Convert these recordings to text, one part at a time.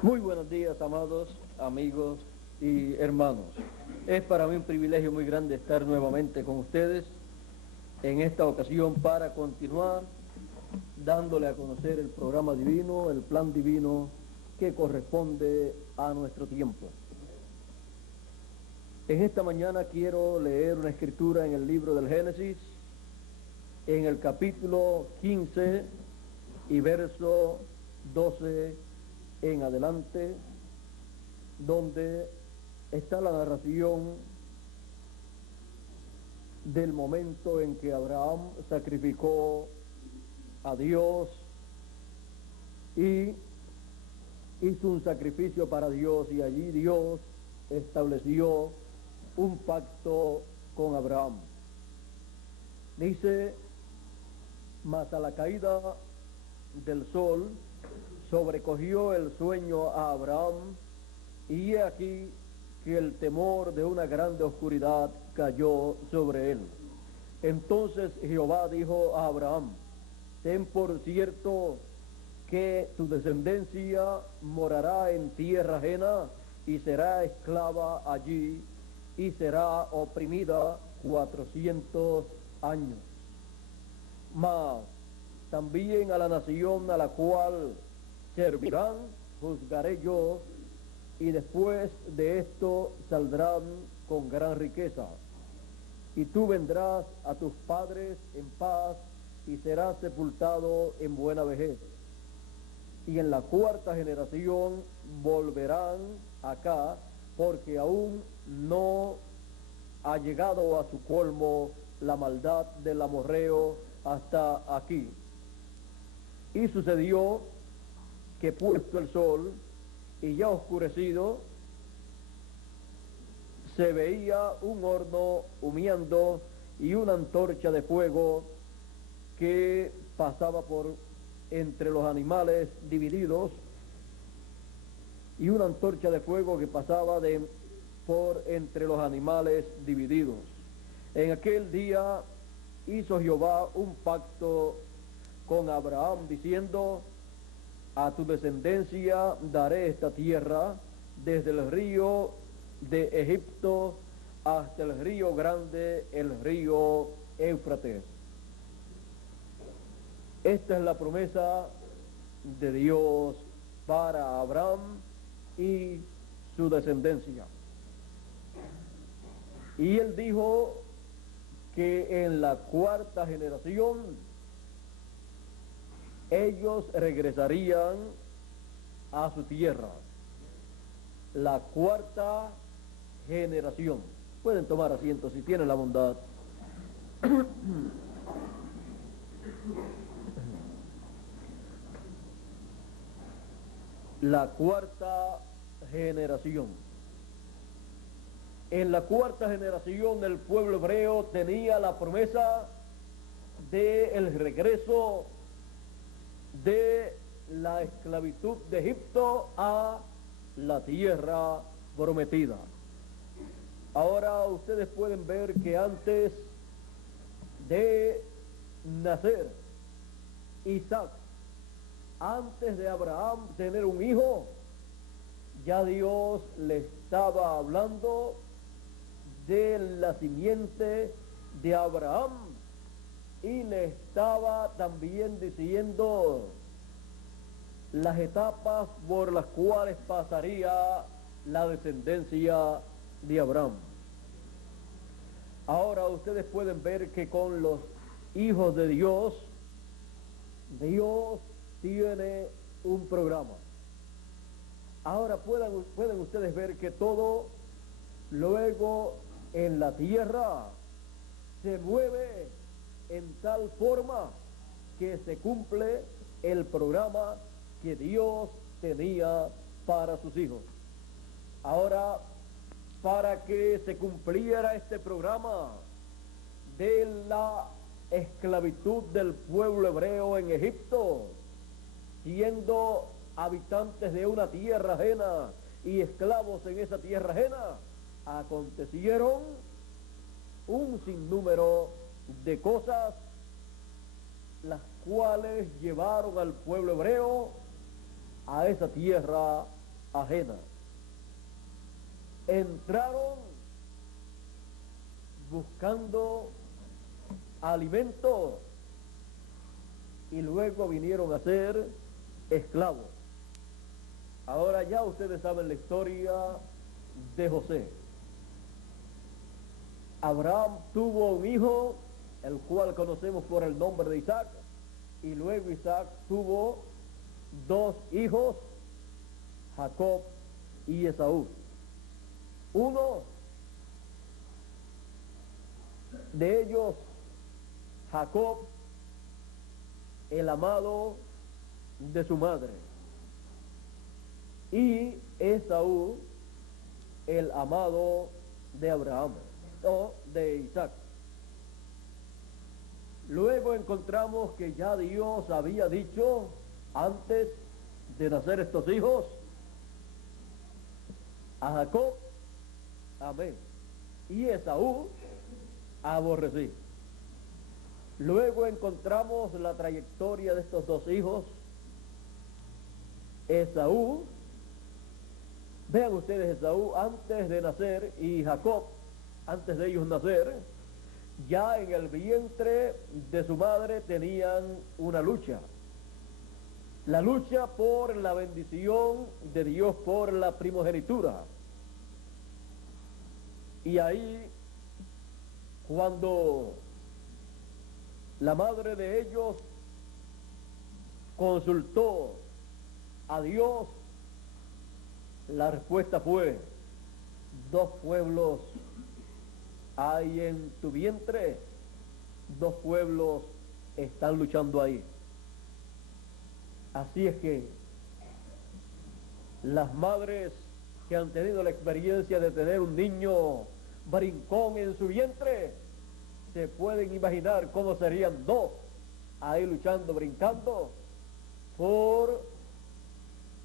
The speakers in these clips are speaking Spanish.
Muy buenos días, amados amigos y hermanos. Es para mí un privilegio muy grande estar nuevamente con ustedes en esta ocasión para continuar dándole a conocer el programa divino, el plan divino que corresponde a nuestro tiempo. En esta mañana quiero leer una escritura en el libro del Génesis, en el capítulo 15 y verso 12 en adelante, donde está la narración del momento en que Abraham sacrificó a Dios y hizo un sacrificio para Dios, y allí Dios estableció un pacto con Abraham. Dice: mas a la caída del sol sobrecogió el sueño a Abraham, y he aquí que el temor de una grande oscuridad cayó sobre él. Entonces Jehová dijo a Abraham: ten por cierto que tu descendencia morará en tierra ajena y será esclava allí y será oprimida 400 años. Mas también a la nación a la cual servirán juzgaré yo, y después de esto saldrán con gran riqueza. Y tú vendrás a tus padres en paz y serás sepultado en buena vejez. Y en la cuarta generación volverán acá, porque aún no ha llegado a su colmo la maldad del amorreo hasta aquí. Y sucedió que puesto el sol y ya oscurecido, se veía un horno humeando y una antorcha de fuego que pasaba por entre los animales divididos, y una antorcha de fuego que pasaba por entre los animales divididos. En aquel día hizo Jehová un pacto con Abraham, diciendo: a tu descendencia daré esta tierra, desde el río de Egipto hasta el río grande, el río Éufrates. Esta es la promesa de Dios para Abraham y su descendencia. Y él dijo que en la cuarta generación ellos regresarían a su tierra. La cuarta generación. Pueden tomar asiento si tienen la bondad. La cuarta generación. En la cuarta generación el pueblo hebreo tenía la promesa del regreso de la esclavitud de Egipto a la tierra prometida. Ahora ustedes pueden ver que antes de nacer Isaac, antes de Abraham tener un hijo, ya Dios le estaba hablando de la simiente de Abraham, y le estaba también diciendo las etapas por las cuales pasaría la descendencia de Abraham. Ahora ustedes pueden ver que con los hijos de Dios, Dios tiene un programa. Ahora pueden ustedes ver que todo luego en la tierra se mueve en tal forma que se cumple el programa que Dios tenía para sus hijos. Ahora, para que se cumpliera este programa de la esclavitud del pueblo hebreo en Egipto, siendo habitantes de una tierra ajena y esclavos en esa tierra ajena, acontecieron un sinnúmero de cosas, las cuales llevaron al pueblo hebreo a esa tierra ajena. Entraron buscando alimento y luego vinieron a ser esclavos. Ahora ya ustedes saben la historia de José. Abraham tuvo un hijo, el cual conocemos por el nombre de Isaac, y luego Isaac tuvo dos hijos, Jacob y Esaú. Uno de ellos, Jacob, el amado de su madre, y Esaú, el amado de Abraham, o de Isaac. Luego encontramos que ya Dios había dicho, antes de nacer estos hijos, a Jacob amé, y Esaú aborrecí. Luego encontramos la trayectoria de estos dos hijos. Esaú, vean ustedes, Esaú antes de nacer y Jacob antes de ellos nacer, ya en el vientre de su madre tenían una lucha. La lucha por la bendición de Dios por la primogenitura. Y ahí, cuando la madre de ellos consultó a Dios, la respuesta fue: dos pueblos hay en tu vientre, dos pueblos están luchando ahí. Así es que las madres que han tenido la experiencia de tener un niño brincón en su vientre, se pueden imaginar cómo serían dos ahí luchando, brincando por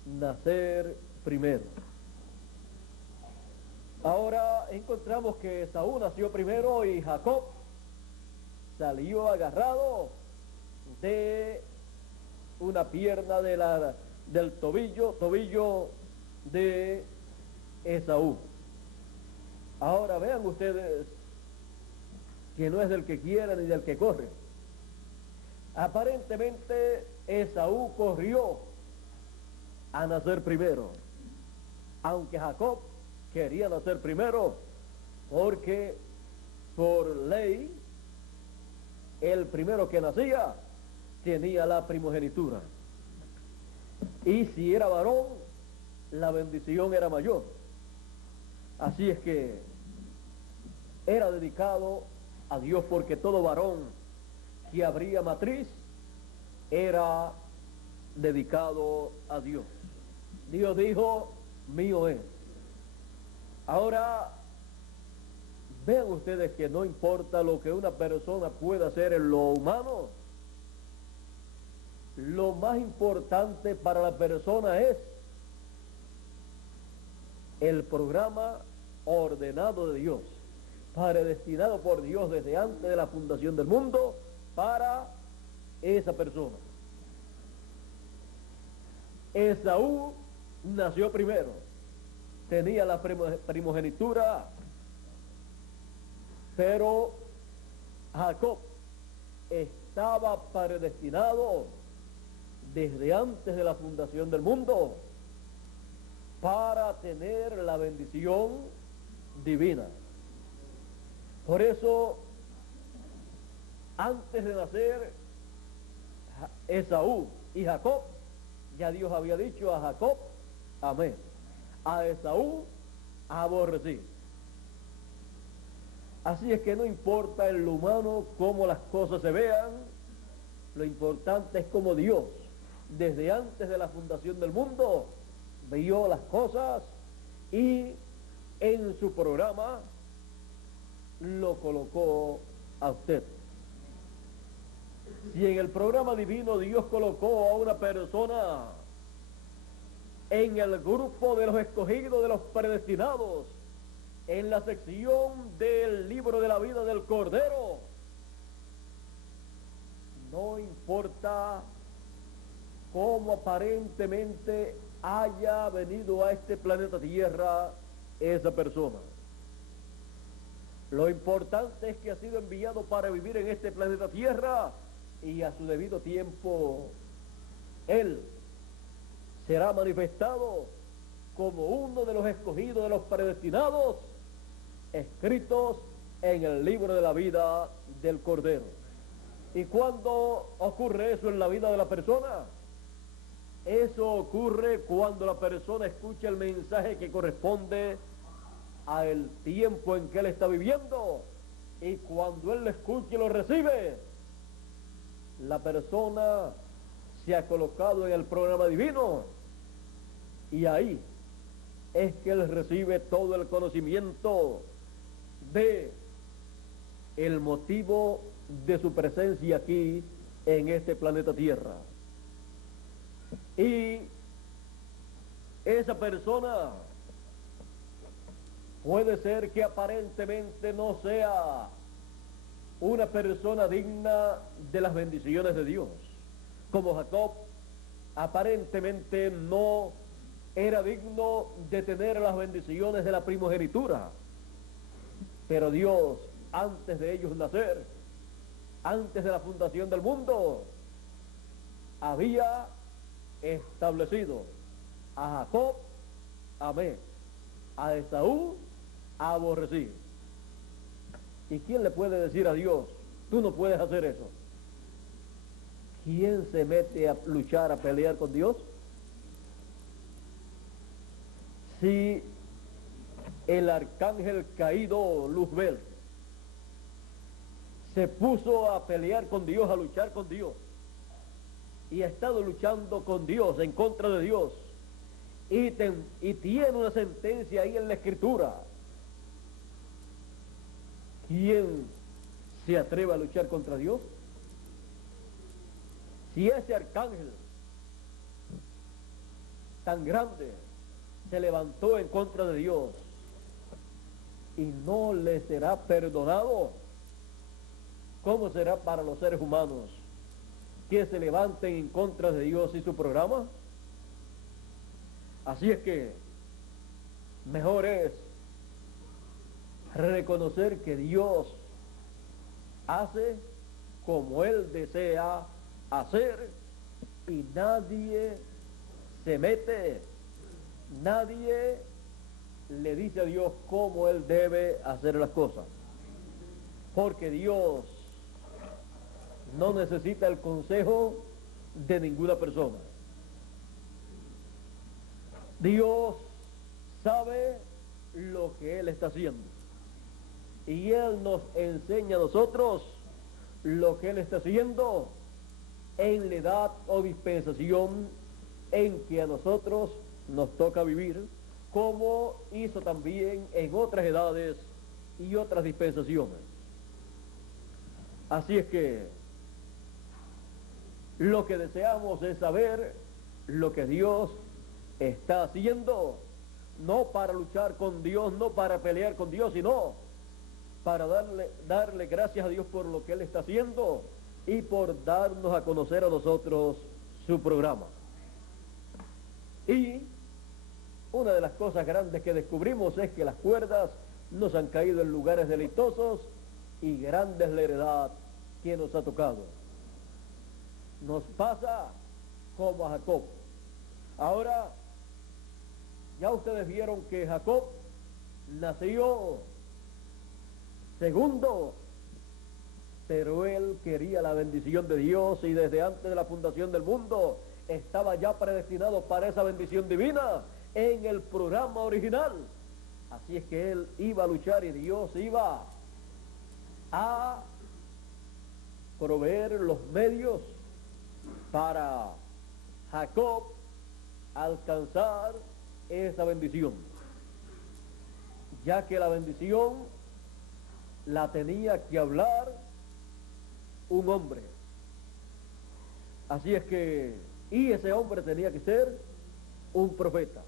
nacer primero. Ahora encontramos que Esaú nació primero y Jacob salió agarrado de una pierna del tobillo de Esaú. Ahora vean ustedes que no es del que quiera ni del que corre. Aparentemente Esaú corrió a nacer primero, aunque Jacob quería nacer primero, porque por ley el primero que nacía tenía la primogenitura, y si era varón la bendición era mayor. Así es que era dedicado a Dios, porque todo varón que abría matriz era dedicado a Dios. Dios dijo: mío es. Ahora, vean ustedes que no importa lo que una persona pueda hacer en lo humano, lo más importante para la persona es el programa ordenado de Dios, predestinado por Dios desde antes de la fundación del mundo para esa persona. Esaú nació primero, tenía la primogenitura, pero Jacob estaba predestinado desde antes de la fundación del mundo para tener la bendición divina. Por eso, antes de nacer Esaú y Jacob, ya Dios había dicho: a Jacob amé, a Esaú aborrecí. Así es que no importa en lo humano cómo las cosas se vean, lo importante es cómo Dios, desde antes de la fundación del mundo, vio las cosas y en su programa lo colocó a usted. Si en el programa divino Dios colocó a una persona en el grupo de los escogidos, de los predestinados, en la sección del libro de la vida del Cordero, no importa cómo aparentemente haya venido a este planeta Tierra esa persona. Lo importante es que ha sido enviado para vivir en este planeta Tierra y a su debido tiempo Él será manifestado como uno de los escogidos, de los predestinados, escritos en el libro de la vida del Cordero. ¿Y cuándo ocurre eso en la vida de la persona? Eso ocurre cuando la persona escucha el mensaje que corresponde al tiempo en que él está viviendo, y cuando él lo escucha y lo recibe, la persona se ha colocado en el programa divino, y ahí es que él recibe todo el conocimiento de el motivo de su presencia aquí en este planeta Tierra. Y esa persona puede ser que aparentemente no sea una persona digna de las bendiciones de Dios, como Jacob aparentemente no era digno de tener las bendiciones de la primogenitura, pero Dios, antes de ellos nacer, antes de la fundación del mundo, había establecido a Jacob amé, a Esaú aborrecí. ¿Y quién le puede decir a Dios, tú no puedes hacer eso? ¿Quién se mete a luchar, a pelear con Dios? Si el arcángel caído Luzbel se puso a pelear con Dios, a luchar con Dios, y ha estado luchando con Dios, en contra de Dios, y tiene una sentencia ahí en la Escritura, ¿quién se atreve a luchar contra Dios? Si ese arcángel tan grande se levantó en contra de Dios y no le será perdonado, ¿cómo será para los seres humanos que se levanten en contra de Dios y su programa? Así es que mejor es reconocer que Dios hace como Él desea hacer, y nadie se mete, nadie le dice a Dios cómo Él debe hacer las cosas, porque Dios no necesita el consejo de ninguna persona. Dios sabe lo que Él está haciendo, y Él nos enseña a nosotros lo que Él está haciendo en la edad o dispensación en que a nosotros nos toca vivir, como hizo también en otras edades y otras dispensaciones. Así es que lo que deseamos es saber lo que Dios está haciendo, no para luchar con Dios, no para pelear con Dios, sino para darle gracias a Dios por lo que Él está haciendo y por darnos a conocer a nosotros su programa. Y una de las cosas grandes que descubrimos es que las cuerdas nos han caído en lugares deleitosos, y grande es la heredad que nos ha tocado. Nos pasa como a Jacob. Ahora, ya ustedes vieron que Jacob nació segundo, pero él quería la bendición de Dios, y desde antes de la fundación del mundo estaba ya predestinado para esa bendición divina en el programa original. Así es que él iba a luchar, y Dios iba a proveer los medios para Jacob alcanzar esa bendición, ya que la bendición la tenía que hablar un hombre. Así es que, y ese hombre tenía que ser un profeta.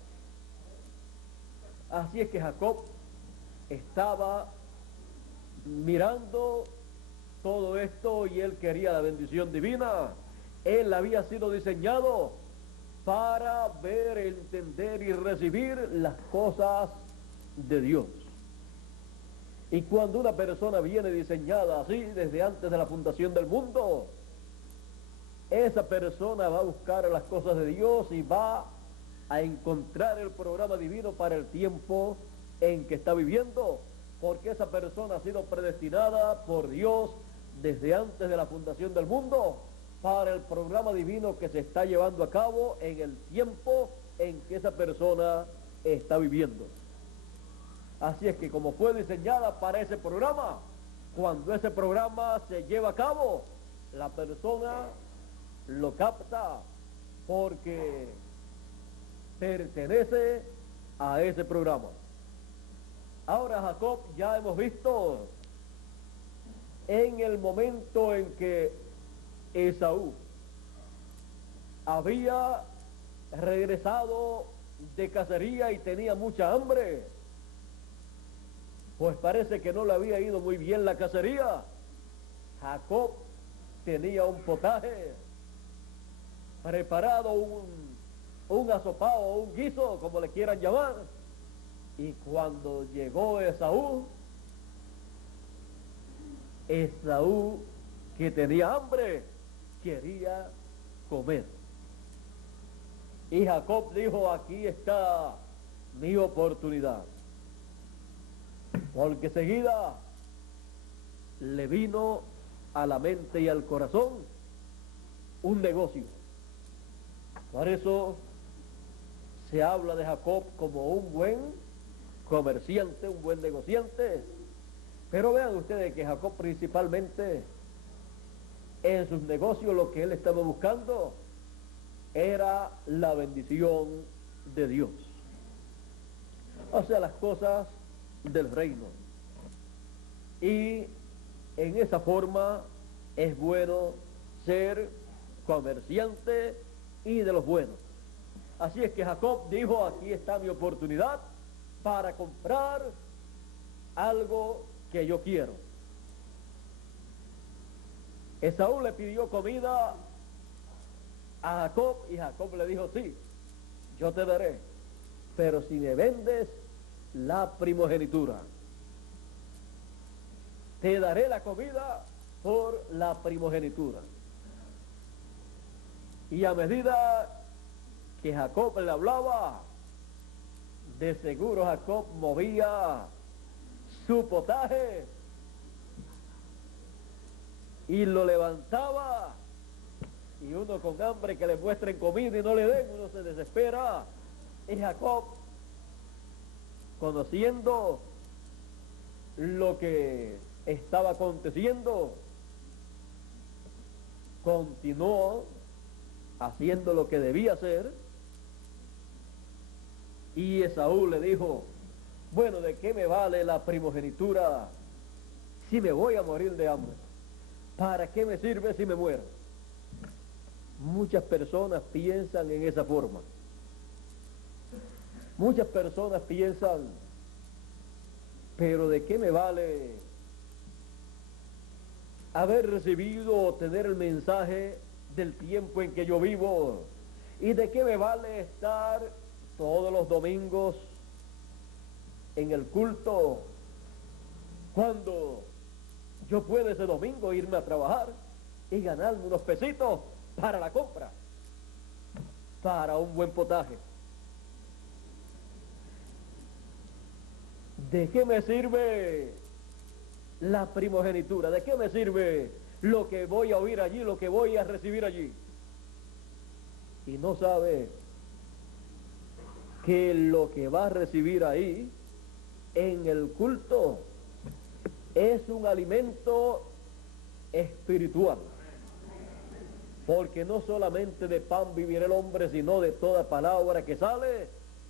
Así es que Jacob estaba mirando todo esto, y él quería la bendición divina. Él había sido diseñado para ver, entender y recibir las cosas de Dios. Y cuando una persona viene diseñada así desde antes de la fundación del mundo, esa persona va a buscar las cosas de Dios y va a encontrar el programa divino para el tiempo en que está viviendo, porque esa persona ha sido predestinada por Dios desde antes de la fundación del mundo para el programa divino que se está llevando a cabo en el tiempo en que esa persona está viviendo. Así es que como fue diseñada para ese programa, cuando ese programa se lleva a cabo, la persona lo capta porque pertenece a ese programa. Ahora Jacob, ya hemos visto en el momento en que Esaú había regresado de cacería y tenía mucha hambre, pues parece que no le había ido muy bien la cacería. Jacob tenía un potaje preparado, un asopado, un guiso, como le quieran llamar. Y cuando llegó Esaú, que tenía hambre, quería comer. Y Jacob dijo, aquí está mi oportunidad. Porque seguida le vino a la mente y al corazón un negocio. Por eso se habla de Jacob como un buen comerciante, un buen negociante. Pero vean ustedes que Jacob principalmente en sus negocios lo que él estaba buscando era la bendición de Dios. O sea, las cosas del reino. Y en esa forma es bueno ser comerciante y de los buenos. Así es que Jacob dijo, aquí está mi oportunidad para comprar algo que yo quiero. Esaú le pidió comida a Jacob y Jacob le dijo, sí, yo te daré, pero si me vendes la primogenitura, te daré la comida por la primogenitura. Y a medida que Jacob le hablaba, de seguro Jacob movía su potaje y lo levantaba, y uno con hambre que le muestren comida y no le den, uno se desespera. Y Jacob, conociendo lo que estaba aconteciendo, continuó haciendo lo que debía hacer. Y Esaú le dijo, bueno, ¿de qué me vale la primogenitura si me voy a morir de hambre? ¿Para qué me sirve si me muero? Muchas personas piensan en esa forma. Muchas personas piensan, pero ¿de qué me vale haber recibido o tener el mensaje del tiempo en que yo vivo? ¿Y de qué me vale estar todos los domingos en el culto cuando yo puedo ese domingo irme a trabajar y ganarme unos pesitos para la compra, para un buen potaje? ¿De qué me sirve la primogenitura? ¿De qué me sirve lo que voy a oír allí, lo que voy a recibir allí? Y no sabe que lo que va a recibir ahí en el culto es un alimento espiritual, porque no solamente de pan vivirá el hombre, sino de toda palabra que sale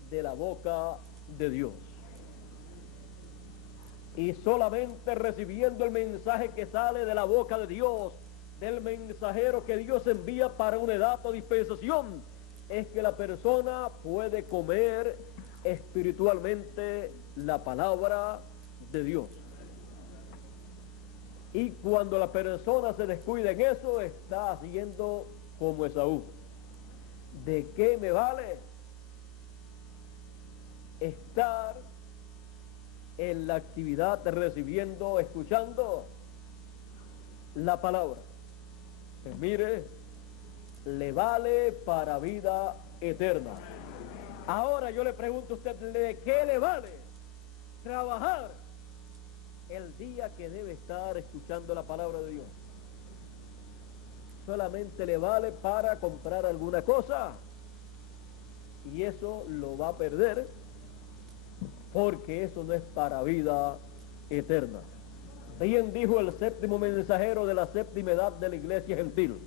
de la boca de Dios. Y solamente recibiendo el mensaje que sale de la boca de Dios, del mensajero que Dios envía para una edad o dispensación, es que la persona puede comer espiritualmente la palabra de Dios. Y cuando la persona se descuida en eso, está haciendo como Esaú. ¿De qué me vale estar en la actividad recibiendo, escuchando la palabra? Pues mire, le vale para vida eterna. Ahora yo le pregunto a usted, ¿de qué le vale trabajar el día que debe estar escuchando la palabra de Dios? Solamente le vale para comprar alguna cosa, y eso lo va a perder, porque eso no es para vida eterna. Bien dijo el séptimo mensajero de la séptima edad de la iglesia gentil: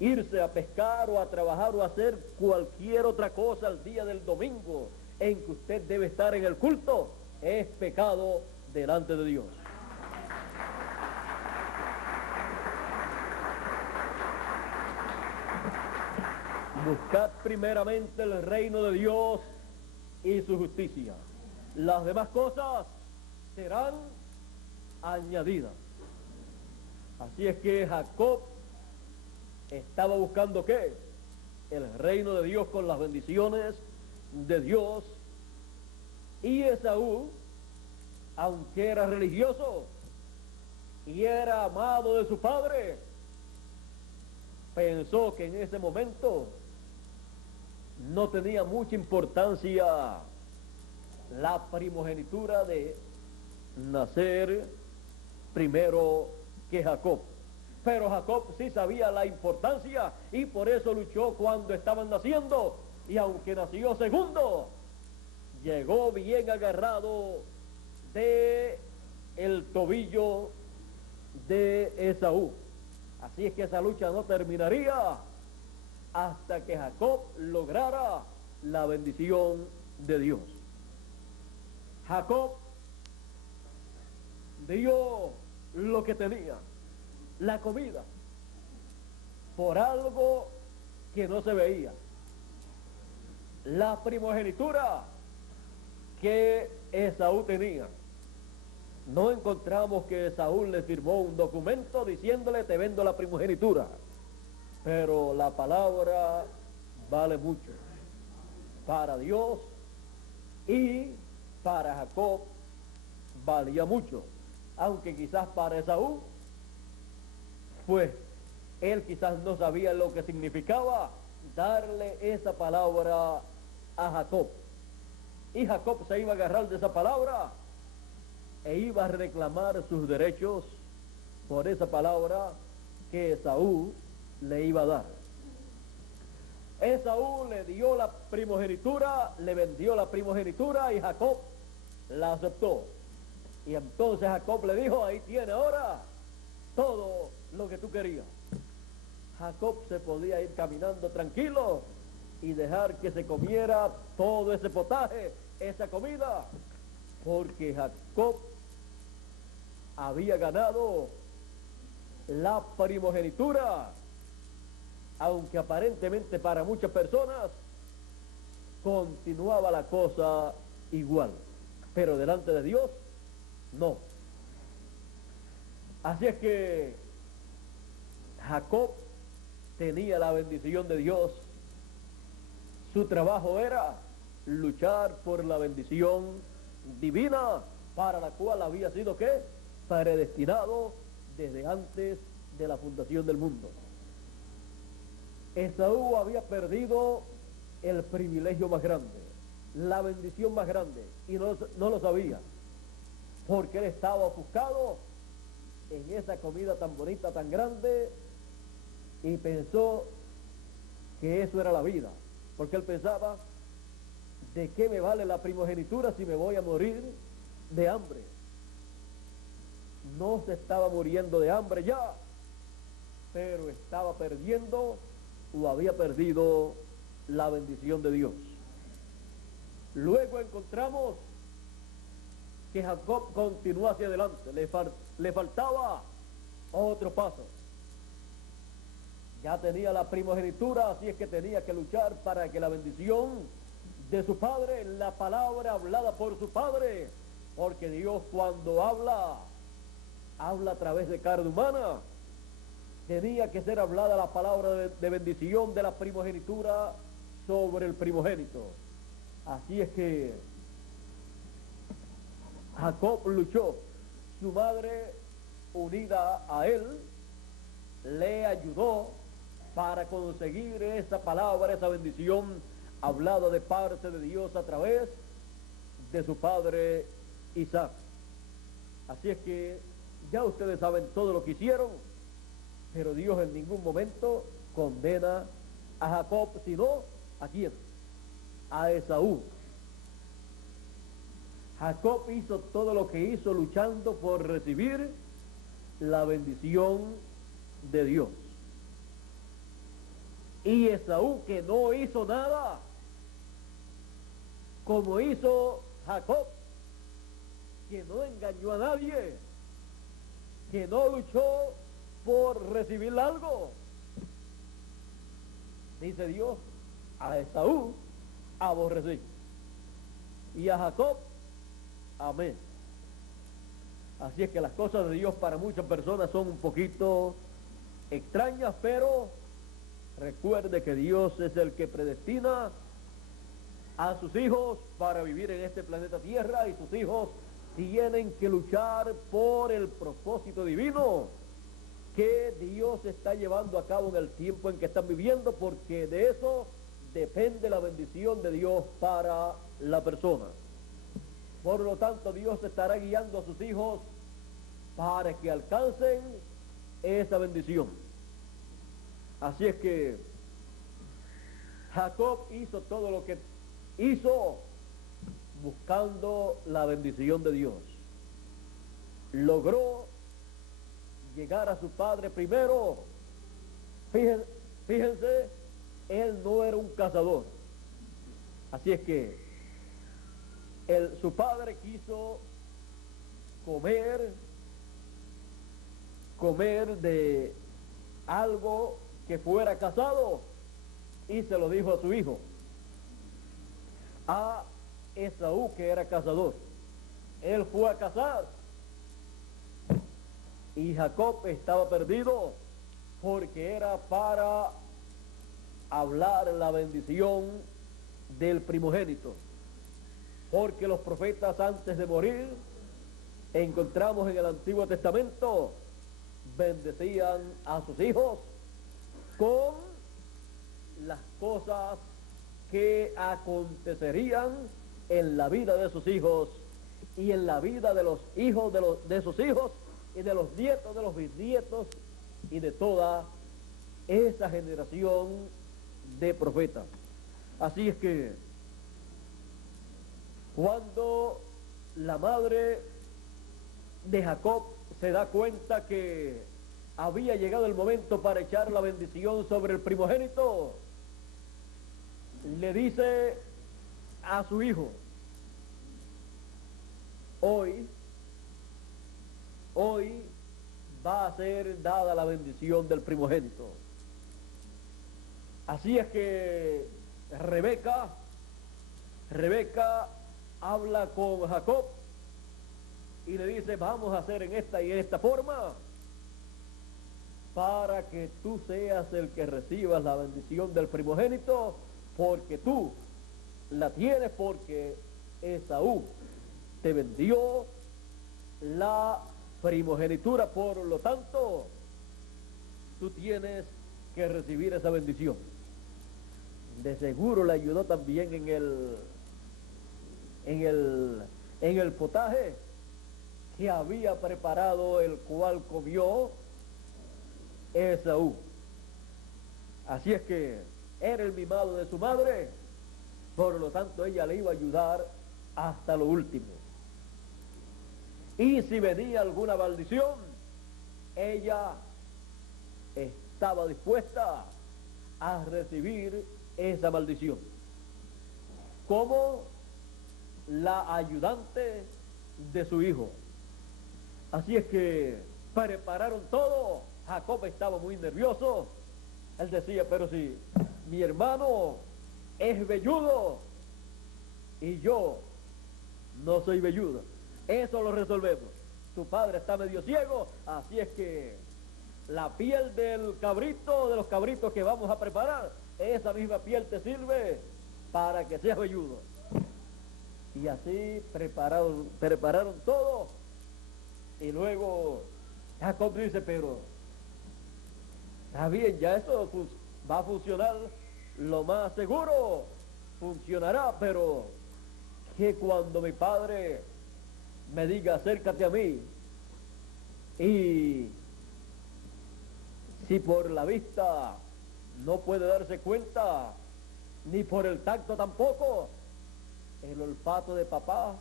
irse a pescar o a trabajar o a hacer cualquier otra cosa el día del domingo en que usted debe estar en el culto es pecado delante de Dios. Buscad primeramente el reino de Dios y su justicia. Las demás cosas serán añadidas. Así es que Jacob estaba buscando ¿qué? El reino de Dios con las bendiciones de Dios. Y Esaú, aunque era religioso y era amado de su padre, pensó que en ese momento no tenía mucha importancia la primogenitura de nacer primero que Jacob. Pero Jacob sí sabía la importancia y por eso luchó cuando estaban naciendo, y aunque nació segundo, llegó bien agarrado de el tobillo de Esaú. Así es que esa lucha no terminaría hasta que Jacob lograra la bendición de Dios. Jacob dio lo que tenía, la comida, por algo que no se veía. La primogenitura que Esaú tenía. No encontramos que Esaú le firmó un documento diciéndole: te vendo la primogenitura. Pero la palabra vale mucho para Dios, y para Jacob valía mucho, aunque quizás para Esaú, pues él quizás no sabía lo que significaba darle esa palabra a Jacob. Y Jacob se iba a agarrar de esa palabra e iba a reclamar sus derechos por esa palabra que Esaú le iba a dar. Esaú le dio la primogenitura, le vendió la primogenitura, y Jacob la aceptó. Y entonces Jacob le dijo: ahí tiene ahora todo lo que tú querías. Jacob se podía ir caminando tranquilo y dejar que se comiera todo ese potaje, esa comida, porque Jacob había ganado la primogenitura, aunque aparentemente para muchas personas continuaba la cosa igual, pero delante de Dios no. Así es que Jacob tenía la bendición de Dios. Su trabajo era luchar por la bendición divina, para la cual había sido ¿qué? Predestinado desde antes de la fundación del mundo. Esaú había perdido el privilegio más grande, la bendición más grande, y no lo sabía, porque él estaba ofuscado en esa comida tan bonita, tan grande, y pensó que eso era la vida, porque él pensaba: ¿de qué me vale la primogenitura si me voy a morir de hambre? No se estaba muriendo de hambre ya, pero estaba perdiendo, o había perdido, la bendición de Dios. Luego encontramos que Jacob continuó hacia adelante, le faltaba otro paso. Ya tenía la primogenitura, así es que tenía que luchar para que la bendición de su padre, la palabra hablada por su padre, porque Dios cuando habla a través de carne humana, tenía que ser hablada la palabra de bendición de la primogenitura sobre el primogénito. Así es que Jacob luchó. Su madre, unida a él, le ayudó para conseguir esa palabra, esa bendición hablada de parte de Dios a través de su padre Isaac. Así es que ya ustedes saben todo lo que hicieron, pero Dios en ningún momento condena a Jacob, sino ¿a quién? A Esaú. Jacob hizo todo lo que hizo luchando por recibir la bendición de Dios. Y Esaú, que no hizo nada, como hizo Jacob, que no engañó a nadie, que no luchó por recibir algo. Dice Dios, a Esaú aborrecí y a Jacob amén. Así es que las cosas de Dios para muchas personas son un poquito extrañas, pero recuerde que Dios es el que predestina a sus hijos para vivir en este planeta Tierra, y sus hijos tienen que luchar por el propósito divino que Dios está llevando a cabo en el tiempo en que están viviendo, porque de eso depende la bendición de Dios para la persona. Por lo tanto, Dios estará guiando a sus hijos para que alcancen esa bendición. Así es que Jacob hizo todo lo que hizo buscando la bendición de Dios. Logró llegar a su padre primero. Fíjense, él no era un cazador. Así es que su padre quiso comer de algo que fuera cazado, y se lo dijo a su hijo, a Esaú, que era cazador. Él fue a cazar y Jacob estaba perdido, porque era para hablar la bendición del primogénito. Porque los profetas, antes de morir, encontramos en el Antiguo Testamento, bendecían a sus hijos con las cosas que acontecerían en la vida de sus hijos y en la vida de los hijos de sus hijos y de los nietos, de los bisnietos y de toda esa generación de profetas. Así es que cuando la madre de Jacob se da cuenta que había llegado el momento para echar la bendición sobre el primogénito, le dice a su hijo, hoy va a ser dada la bendición del primogénito. Así es que Rebeca habla con Jacob y le dice, vamos a hacer en esta y en esta forma, para que tú seas el que recibas la bendición del primogénito, porque tú la tienes, porque Esaú te vendió la primogenitura, por lo tanto tú tienes que recibir esa bendición. De seguro le ayudó también en el potaje que había preparado, el cual comió Esaú. Así es que era el mimado de su madre, por lo tanto ella le iba a ayudar hasta lo último. Y si venía alguna maldición, ella estaba dispuesta a recibir esa maldición como la ayudante de su hijo. Así es que prepararon todo. Jacob estaba muy nervioso. Él decía, pero si mi hermano es velludo y yo no soy velludo, eso lo resolvemos. Tu padre está medio ciego, así es que la piel del cabrito, de los cabritos que vamos a preparar, esa misma piel te sirve para que seas velludo. Y así prepararon todo. Y luego Jacob dice, pero está bien, ya eso va a funcionar lo más seguro, funcionará, pero que cuando mi padre me diga acércate a mí, y si por la vista no puede darse cuenta, ni por el tacto tampoco, el olfato de papá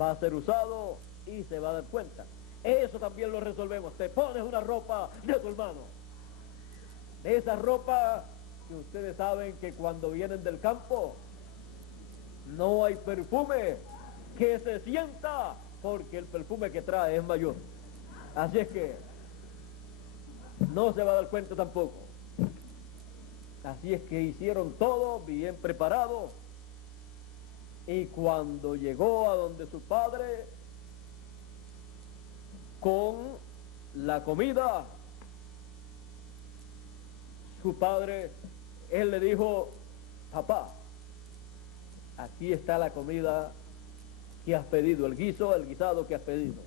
va a ser usado y se va a dar cuenta. Eso también lo resolvemos. Te pones una ropa de tu hermano, de esa ropa que ustedes saben que cuando vienen del campo no hay perfume que se sienta, porque el perfume que trae es mayor. Así es que no se va a dar cuenta tampoco. Así es que hicieron todo bien preparado, y cuando llegó a donde su padre con la comida, su padre, él le dijo, papá, aquí está la comida que has pedido, el guisado que has pedido.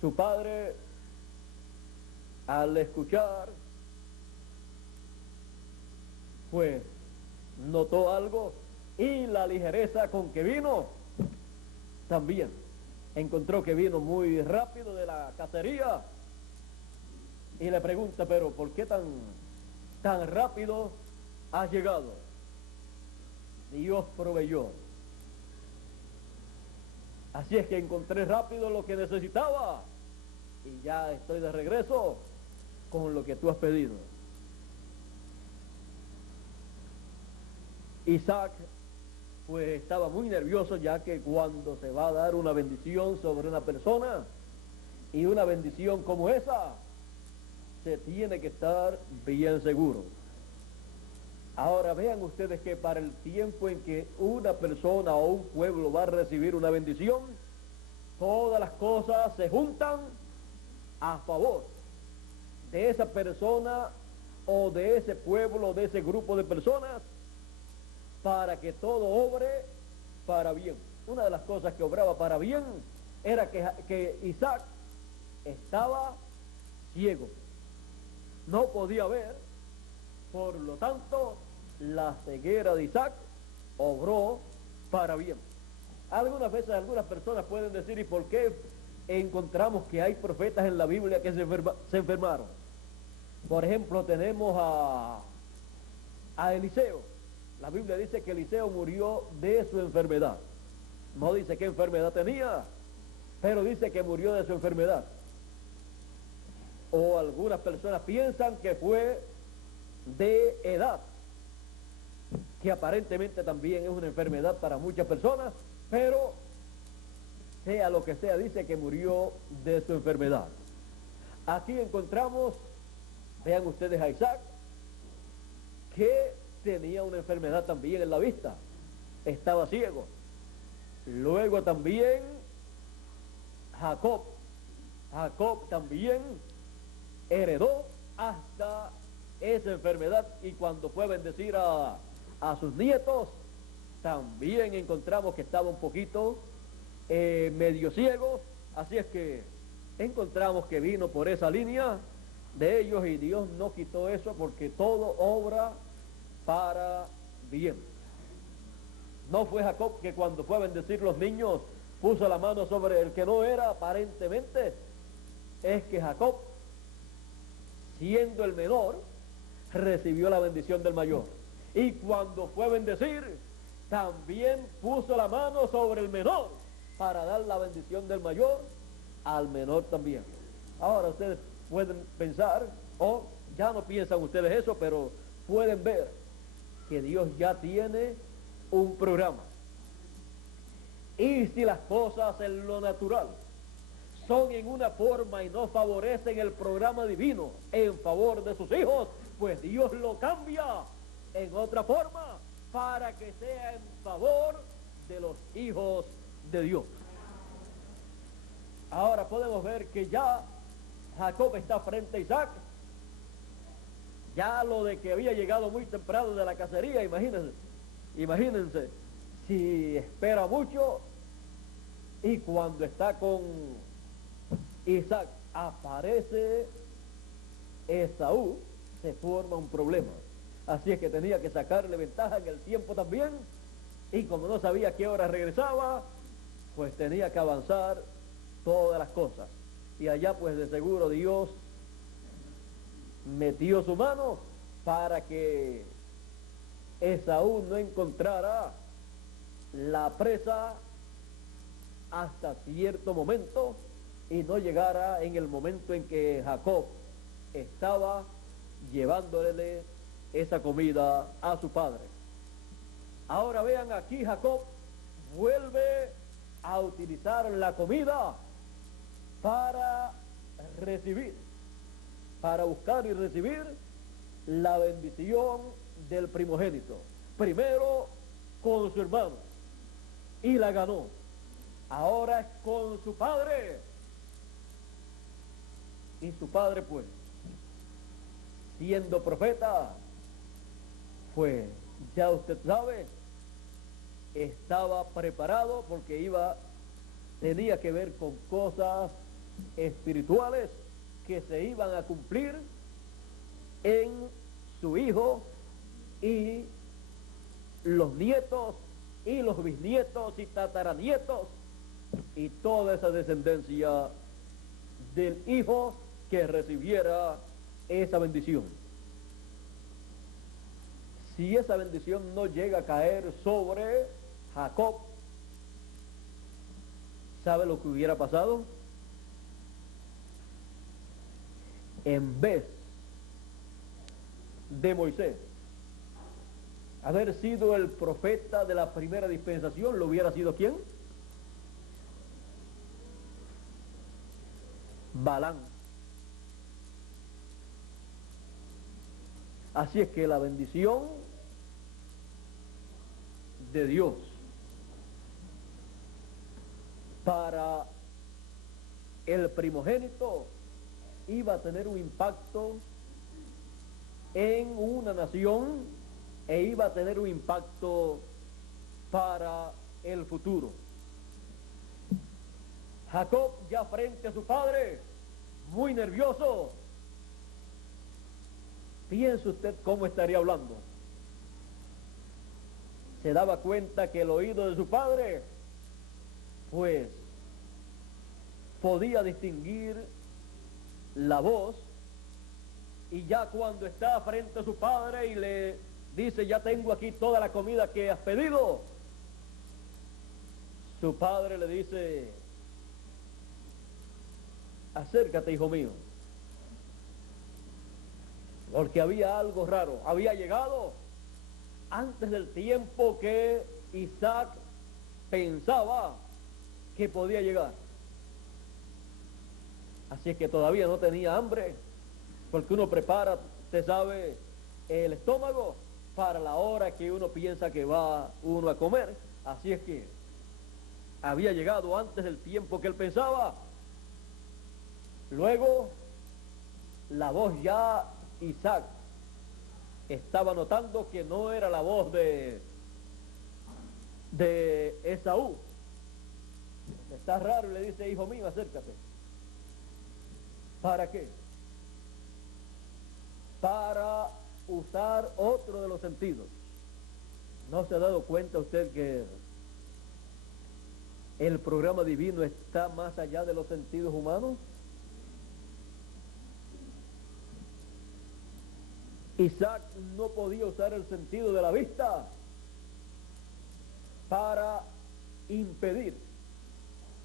Su padre, al escuchar, pues notó algo, y la ligereza con que vino también. Encontró que vino muy rápido de la cacería, y le pregunta, pero ¿por qué tan rápido has llegado? Dios proveyó. Así es que encontré rápido lo que necesitaba, y ya estoy de regreso con lo que tú has pedido. Isaac pues estaba muy nervioso, ya que cuando se va a dar una bendición sobre una persona, y una bendición como esa, se tiene que estar bien seguro. Ahora vean ustedes que para el tiempo en que una persona o un pueblo va a recibir una bendición, todas las cosas se juntan a favor de esa persona o de ese pueblo, de ese grupo de personas, para que todo obre para bien. Una de las cosas que obraba para bien era que Isaac estaba ciego, no podía ver, por lo tanto la ceguera de Isaac obró para bien. Algunas veces algunas personas pueden decir, ¿y por qué encontramos que hay profetas en la Biblia que se enfermaron? Por ejemplo, tenemos a Eliseo. La Biblia dice que Eliseo murió de su enfermedad. No dice qué enfermedad tenía, pero dice que murió de su enfermedad. O algunas personas piensan que fue de edad, que aparentemente también es una enfermedad para muchas personas, pero sea lo que sea, dice que murió de su enfermedad. Aquí encontramos, vean ustedes, a Isaac, que tenía una enfermedad también en la vista, estaba ciego. Luego también Jacob también heredó hasta esa enfermedad, y cuando fue a bendecir a sus nietos, también encontramos que estaba un poquito medio ciego. Así es que encontramos que vino por esa línea de ellos, y Dios no quitó eso, porque todo obra para bien. No fue Jacob que cuando fue a bendecir los niños puso la mano sobre el que no era, aparentemente. Es que Jacob, siendo el menor, recibió la bendición del mayor, y cuando fue a bendecir también puso la mano sobre el menor para dar la bendición del mayor al menor también. Ahora ustedes pueden pensar, o ya no piensan ustedes eso, pero pueden ver que Dios ya tiene un programa. Y si las cosas en lo natural son en una forma y no favorecen el programa divino en favor de sus hijos, pues Dios lo cambia en otra forma para que sea en favor de los hijos de Dios. Ahora podemos ver que ya Jacob está frente a Isaac. Ya lo de que había llegado muy temprano de la cacería, imagínense, si espera mucho y cuando está con Isaac aparece Esaú, se forma un problema. Así es que tenía que sacarle ventaja en el tiempo también, y como no sabía a qué hora regresaba, pues tenía que avanzar todas las cosas. Y allá pues de seguro Dios metió su mano para que Esaú no encontrara la presa hasta cierto momento y no llegara en el momento en que Jacob estaba llevándole esa comida a su padre. Ahora vean, aquí Jacob vuelve a utilizar la comida para recibir, para buscar y recibir la bendición del primogénito. Primero con su hermano y la ganó. Ahora es con su padre. Y su padre pues, siendo profeta, pues ya usted sabe, estaba preparado porque tenía que ver con cosas espirituales que se iban a cumplir en su hijo y los nietos y los bisnietos y tataranietos y toda esa descendencia del hijo que recibiera esa bendición. Si esa bendición no llega a caer sobre Jacob, ¿sabe lo que hubiera pasado? En vez de Moisés haber sido el profeta de la primera dispensación, ¿lo hubiera sido quién? Balán. Así es que la bendición de Dios para el primogénito iba a tener un impacto en una nación e iba a tener un impacto para el futuro. Jacob, ya frente a su padre, muy nervioso. Piense usted cómo estaría hablando. Se daba cuenta que el oído de su padre, pues, podía distinguir la voz, y ya cuando está frente a su padre y le dice: ya tengo aquí toda la comida que has pedido, su padre le dice: acércate, hijo mío. Porque había algo raro, había llegado antes del tiempo que Isaac pensaba que podía llegar. Así es que todavía no tenía hambre, porque uno prepara, usted sabe, el estómago para la hora que uno piensa que va uno a comer. Así es que había llegado antes del tiempo que él pensaba. Luego, la voz ya Isaac estaba notando que no era la voz de Esaú. Está raro y le dice: hijo mío, acércate. ¿Para qué? Para usar otro de los sentidos. ¿No se ha dado cuenta usted que el programa divino está más allá de los sentidos humanos? Isaac no podía usar el sentido de la vista para impedir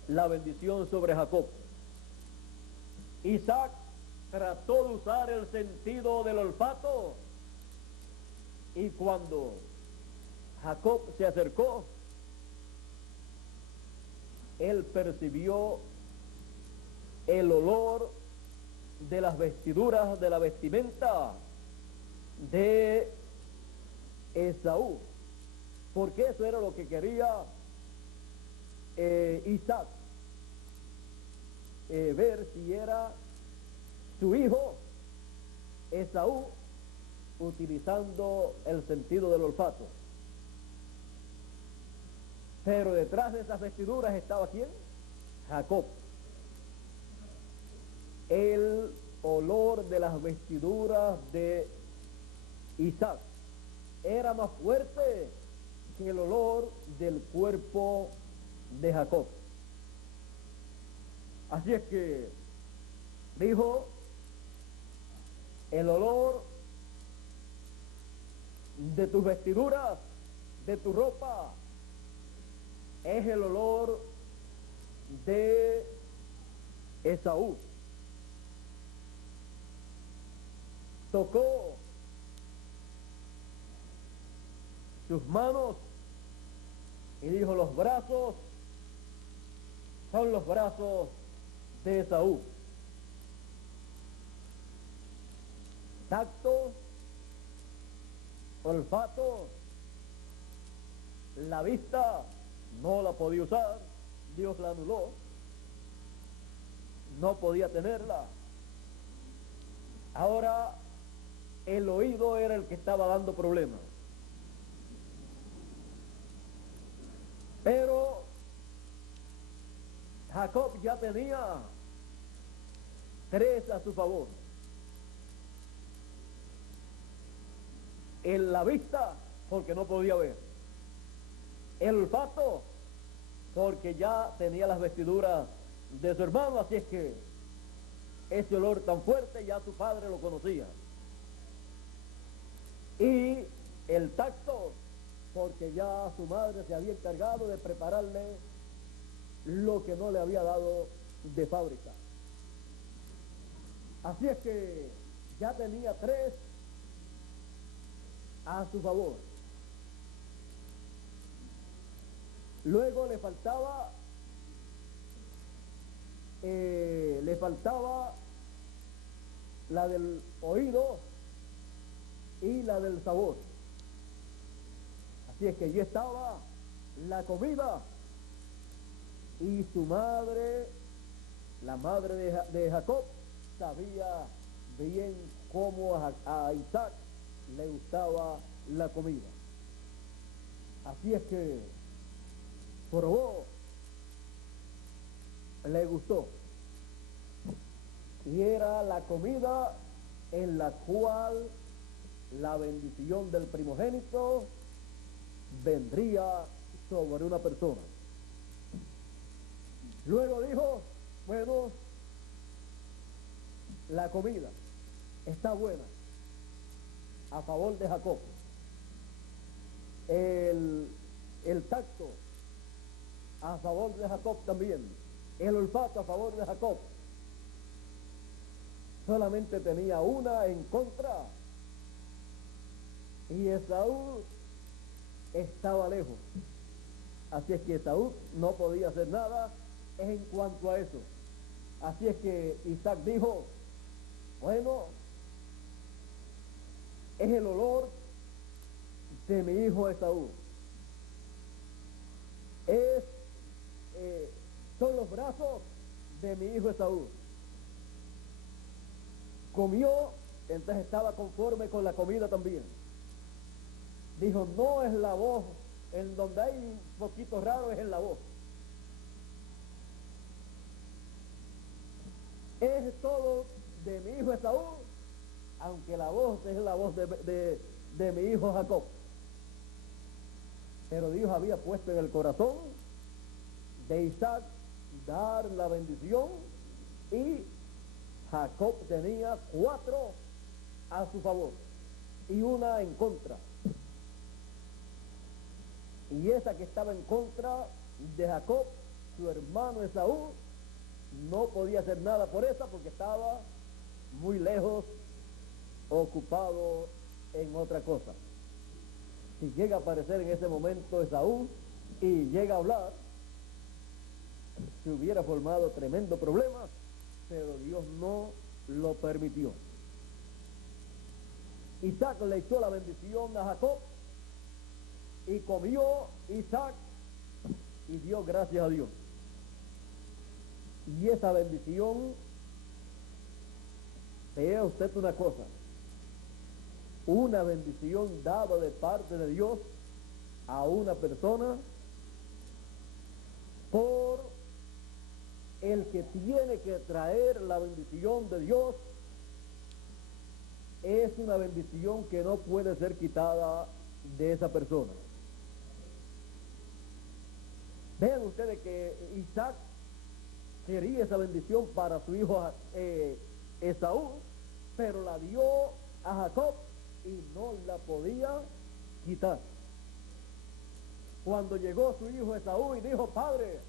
la bendición sobre Jacob. Isaac trató de usar el sentido del olfato, y cuando Jacob se acercó, él percibió el olor de las vestiduras, de la vestimenta de Esaú, porque eso era lo que quería Isaac. ver si era su hijo Esaú, utilizando el sentido del olfato. Pero detrás de esas vestiduras estaba ¿quién? Jacob. El olor de las vestiduras de Isaac era más fuerte que el olor del cuerpo de Jacob. Así es que dijo, el olor de tus vestiduras, de tu ropa, es el olor de Esaú. Tocó sus manos y dijo, los brazos son los brazos de Esaú. Tacto, olfato, la vista no la podía usar, Dios la anuló, no podía tenerla. Ahora el oído era el que estaba dando problemas. Pero Jacob ya tenía 3 a su favor. En la vista, porque no podía ver. El olfato, porque ya tenía las vestiduras de su hermano, así es que ese olor tan fuerte ya su padre lo conocía. Y el tacto, porque ya su madre se había encargado de prepararle lo que no le había dado de fábrica. Así es que ya tenía 3 a su favor. Luego le faltaba la del oído y la del sabor. Así es que ya estaba la comida y su madre, la madre de Jacob, sabía bien cómo a Isaac le gustaba la comida. Así es que probó, le gustó, y era la comida en la cual la bendición del primogénito vendría sobre una persona. Luego dijo, bueno, la comida está buena a favor de Jacob, el tacto a favor de Jacob también, el olfato a favor de Jacob. Solamente tenía una en contra, y Esaú estaba lejos. Así es que Esaú no podía hacer nada en cuanto a eso. Así es que Isaac dijo, bueno, es el olor de mi hijo Esaú. Son los brazos de mi hijo Esaú. Comió, entonces estaba conforme con la comida también. Dijo, no es la voz, en donde hay un poquito raro es en la voz. Es todo de mi hijo Esaú, aunque la voz es la voz de mi hijo Jacob. Pero Dios había puesto en el corazón de Isaac dar la bendición, y Jacob tenía 4 a su favor y una en contra. Y esa que estaba en contra de Jacob, su hermano Esaú, no podía hacer nada por esa porque estaba muy lejos, ocupado en otra cosa. Si llega a aparecer en ese momento Esaú y llega a hablar, se hubiera formado tremendo problema, pero Dios no lo permitió. Isaac le echó la bendición a Jacob, y comió Isaac y dio gracias a Dios. Y esa bendición, vea usted una cosa, una bendición dada de parte de Dios a una persona por el que tiene que traer la bendición de Dios, es una bendición que no puede ser quitada de esa persona. Vean ustedes que Isaac quería esa bendición para su hijo Esaú, pero la dio a Jacob y no la podía quitar. Cuando llegó su hijo Esaú y dijo: padre,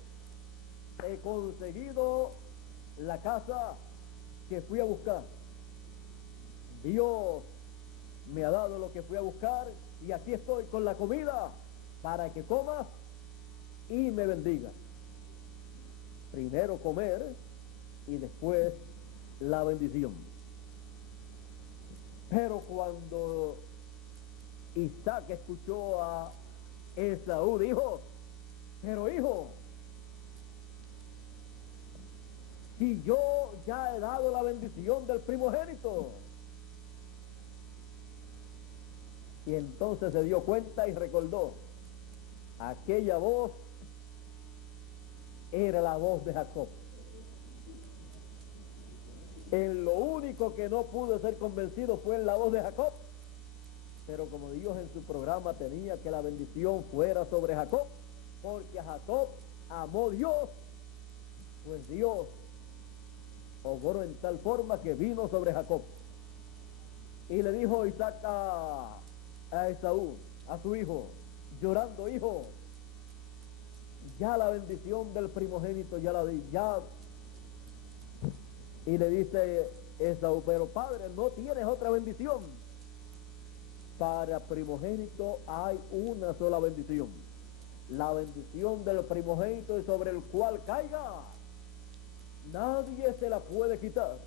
he conseguido la casa que fui a buscar, Dios me ha dado lo que fui a buscar y aquí estoy con la comida para que comas y me bendiga. Primero comer y después la bendición. Pero cuando Isaac escuchó a Esaú, dijo: pero hijo, si yo ya he dado la bendición del primogénito. Y entonces se dio cuenta y recordó: aquella voz era la voz de Jacob. En lo único que no pudo ser convencido fue en la voz de Jacob, pero como Dios en su programa tenía que la bendición fuera sobre Jacob, porque a Jacob amó Dios, pues Dios obró en tal forma que vino sobre Jacob. Y le dijo Isaac a Esaú, a su hijo, llorando: hijo, ya la bendición del primogénito ya la di, ya. Y le dice Esaú: pero padre, ¿no tienes otra bendición? Para primogénito hay una sola bendición, la bendición del primogénito, y sobre el cual caiga nadie se la puede quitar,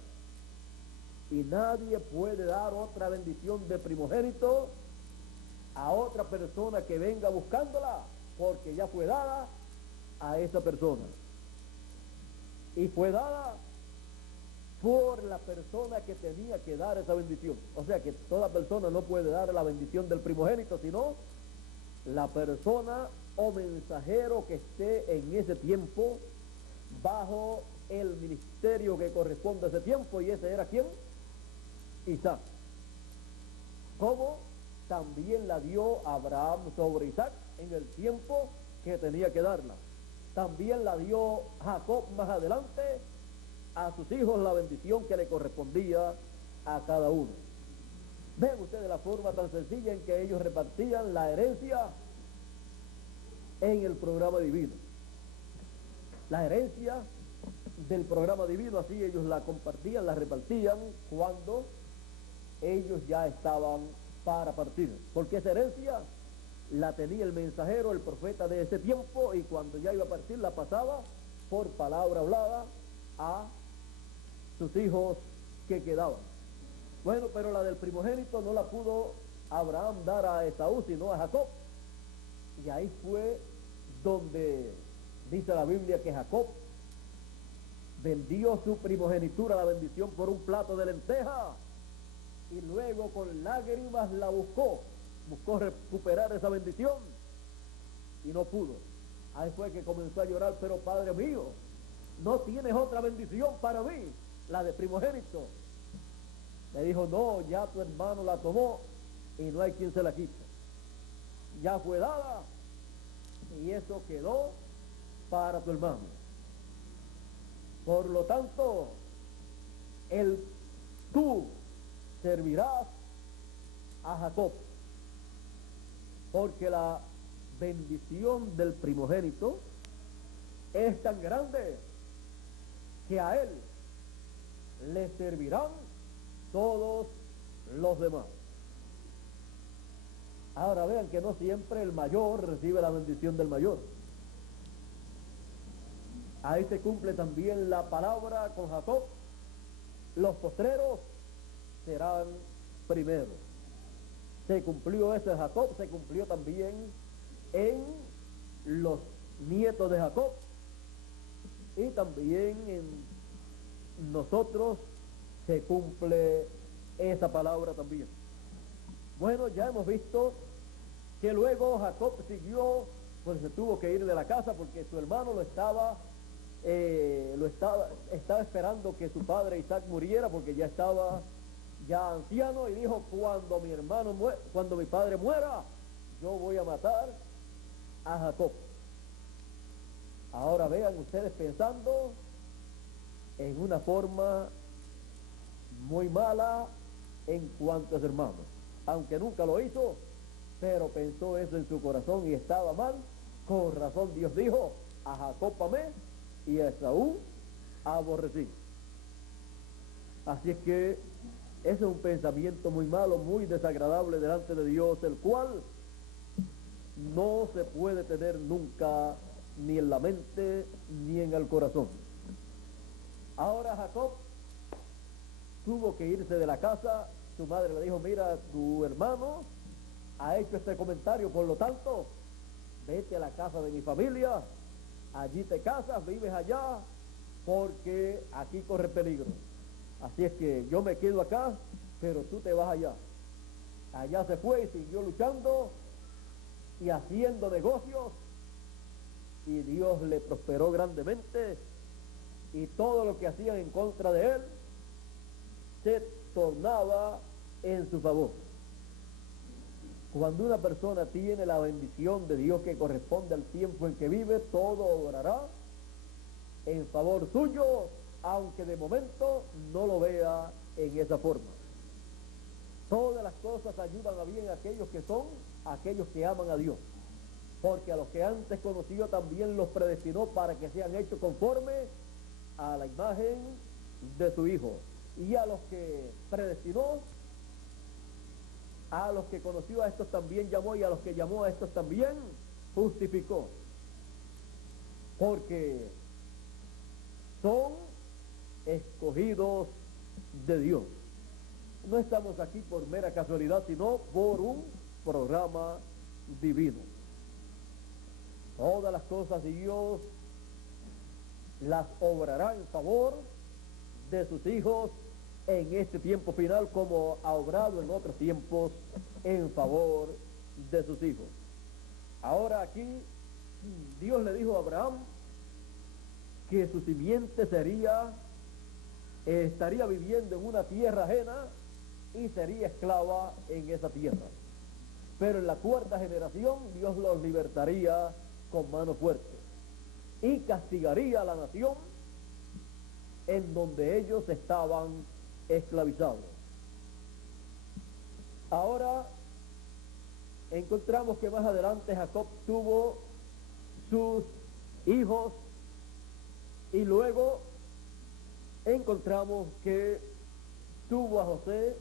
y nadie puede dar otra bendición de primogénito a otra persona que venga buscándola, porque ya fue dada a esa persona, y fue dada por la persona que tenía que dar esa bendición. O sea que toda persona no puede dar la bendición del primogénito, sino la persona o mensajero que esté en ese tiempo bajo el ministerio que corresponde a ese tiempo. ¿Y ese era quién? Isaac. Como también la dio Abraham sobre Isaac en el tiempo que tenía que darla. También la dio Jacob más adelante a sus hijos, la bendición que le correspondía a cada uno. Ven ustedes la forma tan sencilla en que ellos repartían la herencia en el programa divino. La herencia del programa divino, así ellos la compartían, la repartían cuando ellos ya estaban para partir, porque esa herencia la tenía el mensajero, el profeta de ese tiempo, y cuando ya iba a partir la pasaba por palabra hablada a sus hijos que quedaban. Bueno, pero la del primogénito no la pudo Abraham dar a Esaú, sino a Jacob, y ahí fue donde dice la Biblia que Jacob vendió su primogenitura, la bendición, por un plato de lenteja, y luego con lágrimas la buscó recuperar esa bendición y no pudo. Ahí fue que comenzó a llorar: pero padre mío, ¿no tienes otra bendición para mí, la de primogénito? Le dijo: no, ya tu hermano la tomó y no hay quien se la quite, ya fue dada y eso quedó para tu hermano. Por lo tanto, tú servirás a Jacob, porque la bendición del primogénito es tan grande que a él le servirán todos los demás. Ahora vean que no siempre el mayor recibe la bendición del mayor. Ahí se cumple también la palabra con Jacob: los postreros serán primeros. Se cumplió eso en Jacob, se cumplió también en los nietos de Jacob, y también en nosotros se cumple esa palabra también. Bueno, ya hemos visto que luego Jacob siguió, pues se tuvo que ir de la casa porque su hermano estaba esperando que su padre Isaac muriera porque ya estaba ya anciano, y dijo: cuando mi padre muera, yo voy a matar a Jacob. Ahora vean ustedes, pensando en una forma muy mala en cuanto a su hermano, aunque nunca lo hizo, pero pensó eso en su corazón y estaba mal. Con razón Dios dijo: a Jacob amé y a Esaú aborrecí. Así es que ese es un pensamiento muy malo, muy desagradable delante de Dios, el cual no se puede tener nunca, ni en la mente ni en el corazón. Ahora Jacob tuvo que irse de la casa. Su madre le dijo: mira, tu hermano ha hecho este comentario, por lo tanto, vete a la casa de mi familia, allí te casas, vives allá, porque aquí corre peligro. Así es que yo me quedo acá, pero tú te vas allá. Allá se fue y siguió luchando y haciendo negocios, y Dios le prosperó grandemente, y todo lo que hacían en contra de él se tornaba en su favor. Cuando una persona tiene la bendición de Dios que corresponde al tiempo en que vive, todo obrará en favor suyo, aunque de momento no lo vea en esa forma. Todas las cosas ayudan a bien a aquellos que aman a Dios, porque a los que antes conoció también los predestinó para que sean hechos conforme a la imagen de su Hijo. Y a los que predestinó, a los que conoció, a estos también llamó, y a los que llamó, a estos también justificó, porque son escogidos de Dios. No estamos aquí por mera casualidad, sino por un programa divino. Todas las cosas Dios las obrará en favor de sus hijos en este tiempo final, como ha obrado en otros tiempos en favor de sus hijos. Ahora aquí Dios le dijo a Abraham que su simiente estaría viviendo en una tierra ajena y sería esclava en esa tierra. Pero en la cuarta generación Dios los libertaría con mano fuerte y castigaría a la nación en donde ellos estaban esclavizados. Ahora encontramos que más adelante Jacob tuvo sus hijos, y luego encontramos que tuvo a José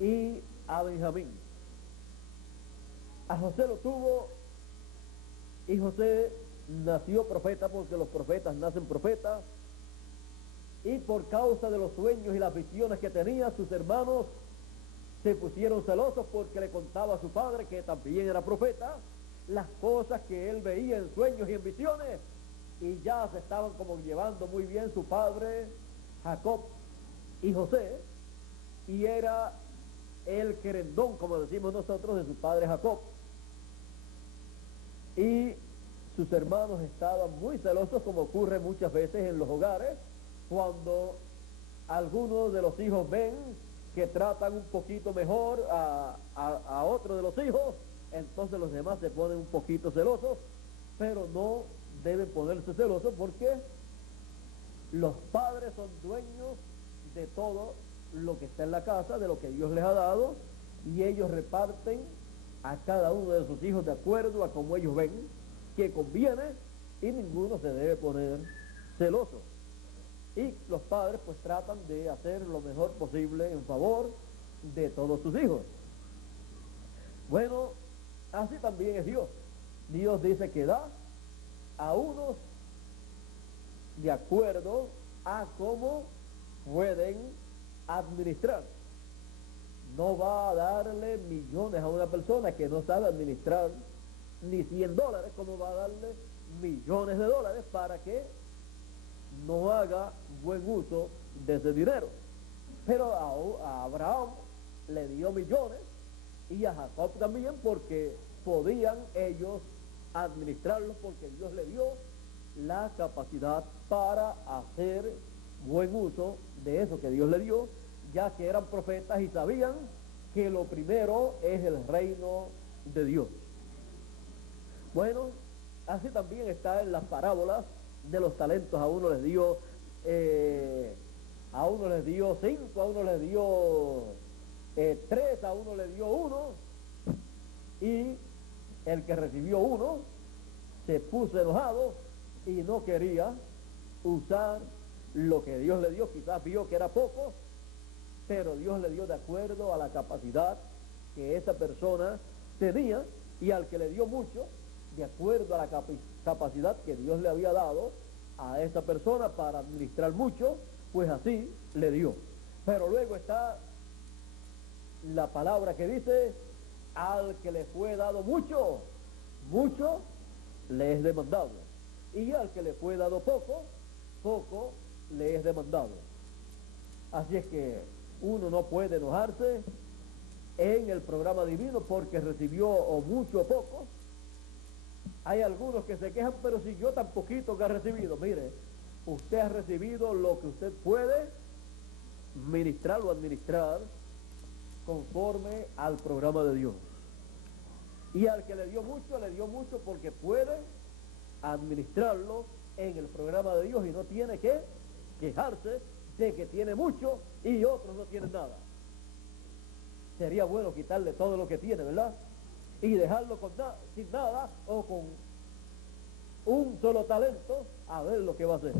y a Benjamín. A José lo tuvo, y José nació profeta, porque los profetas nacen profetas, y por causa de los sueños y las visiones que tenía, sus hermanos se pusieron celosos porque le contaba a su padre, que también era profeta, las cosas que él veía en sueños y en visiones, y ya se estaban como llevando muy bien su padre Jacob y José, y era el querendón, como decimos nosotros, de su padre Jacob. Y sus hermanos estaban muy celosos, como ocurre muchas veces en los hogares, cuando algunos de los hijos ven que tratan un poquito mejor a otro de los hijos, entonces los demás se ponen un poquito celosos, pero no deben ponerse celosos, porque los padres son dueños de todo lo que está en la casa, de lo que Dios les ha dado, y ellos reparten a cada uno de sus hijos de acuerdo a como ellos ven que conviene, y ninguno se debe poner celoso. Y los padres pues tratan de hacer lo mejor posible en favor de todos sus hijos. Bueno, así también es Dios. Dios dice que da a unos de acuerdo a cómo pueden administrar. No va a darle millones a una persona que no sabe administrar ni $100, como va a darle millones de dólares para que no haga buen uso de ese dinero. Pero a Abraham le dio millones y a Jacob también, porque podían ellos administrarlos, porque Dios le dio la capacidad para hacer buen uso de eso que Dios le dio, ya que eran profetas y sabían que lo primero es el reino de Dios. Bueno, así también está en las parábolas de los talentos. A uno les dio 5, a uno les dio 3, a uno le dio 1, y el que recibió 1 se puso enojado y no quería usar lo que Dios le dio. Quizás vio que era poco, pero Dios le dio de acuerdo a la capacidad que esa persona tenía, y al que le dio mucho, de acuerdo a la capacidad que Dios le había dado a esa persona para administrar mucho, pues así le dio. Pero luego está la palabra que dice: al que le fue dado mucho, mucho le es demandado, y al que le fue dado poco, poco le es demandado. Así es que uno no puede enojarse en el programa divino porque recibió o mucho o poco. Hay algunos que se quejan: pero si yo tan poquito que he recibido. Mire, usted ha recibido lo que usted puede ministrar o administrar conforme al programa de Dios. Y al que le dio mucho porque puede administrarlo en el programa de Dios y no tiene que quejarse de que tiene mucho y otros no tienen nada. Sería bueno quitarle todo lo que tiene, ¿verdad? Y dejarlo sin nada, o con un solo talento, a ver lo que va a hacer.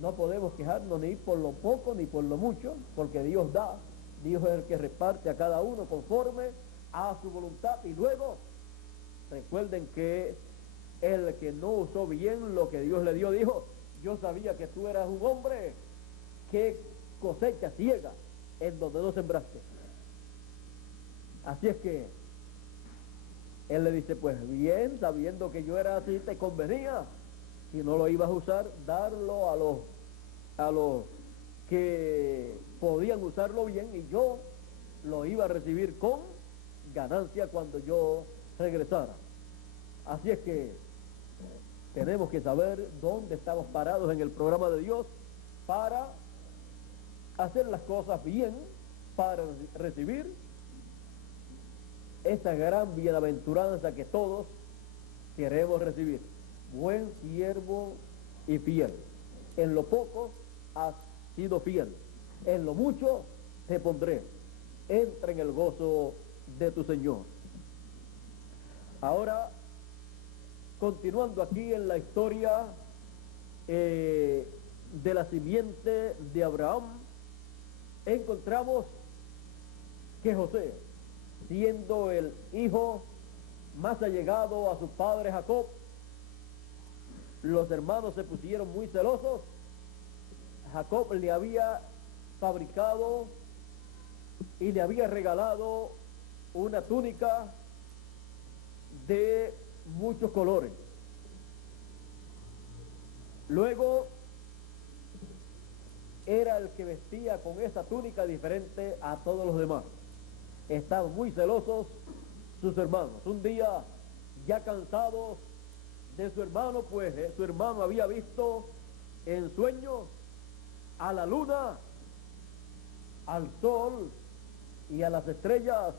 No podemos quejarnos ni por lo poco ni por lo mucho, porque Dios da. Dios es el que reparte a cada uno conforme a su voluntad. Y luego, recuerden que el que no usó bien lo que Dios le dio, dijo: yo sabía que tú eras un hombre que cosecha ciega en donde no sembraste. Los que él le dice: pues bien, sabiendo que yo era así, te convenía, si no lo ibas a usar, darlo a los que podían usarlo bien, y yo lo iba a recibir con ganancia cuando yo regresara. Así es que tenemos que saber dónde estamos parados en el programa de Dios para hacer las cosas bien, para recibir esa gran bienaventuranza que todos queremos recibir. Buen siervo y fiel. En lo poco has sido fiel, en lo mucho te pondré. Entra en el gozo de tu Señor. Ahora, continuando aquí en la historia de la simiente de Abraham, encontramos que José, siendo el hijo más allegado a su padre Jacob, los hermanos se pusieron muy celosos. Jacob le había fabricado y le había regalado una túnica de muchos colores. Luego era el que vestía con esa túnica diferente a todos los demás. Estaban muy celosos sus hermanos. Un día, ya cansados de su hermano, pues su hermano había visto en sueños a la luna, al sol y a las estrellas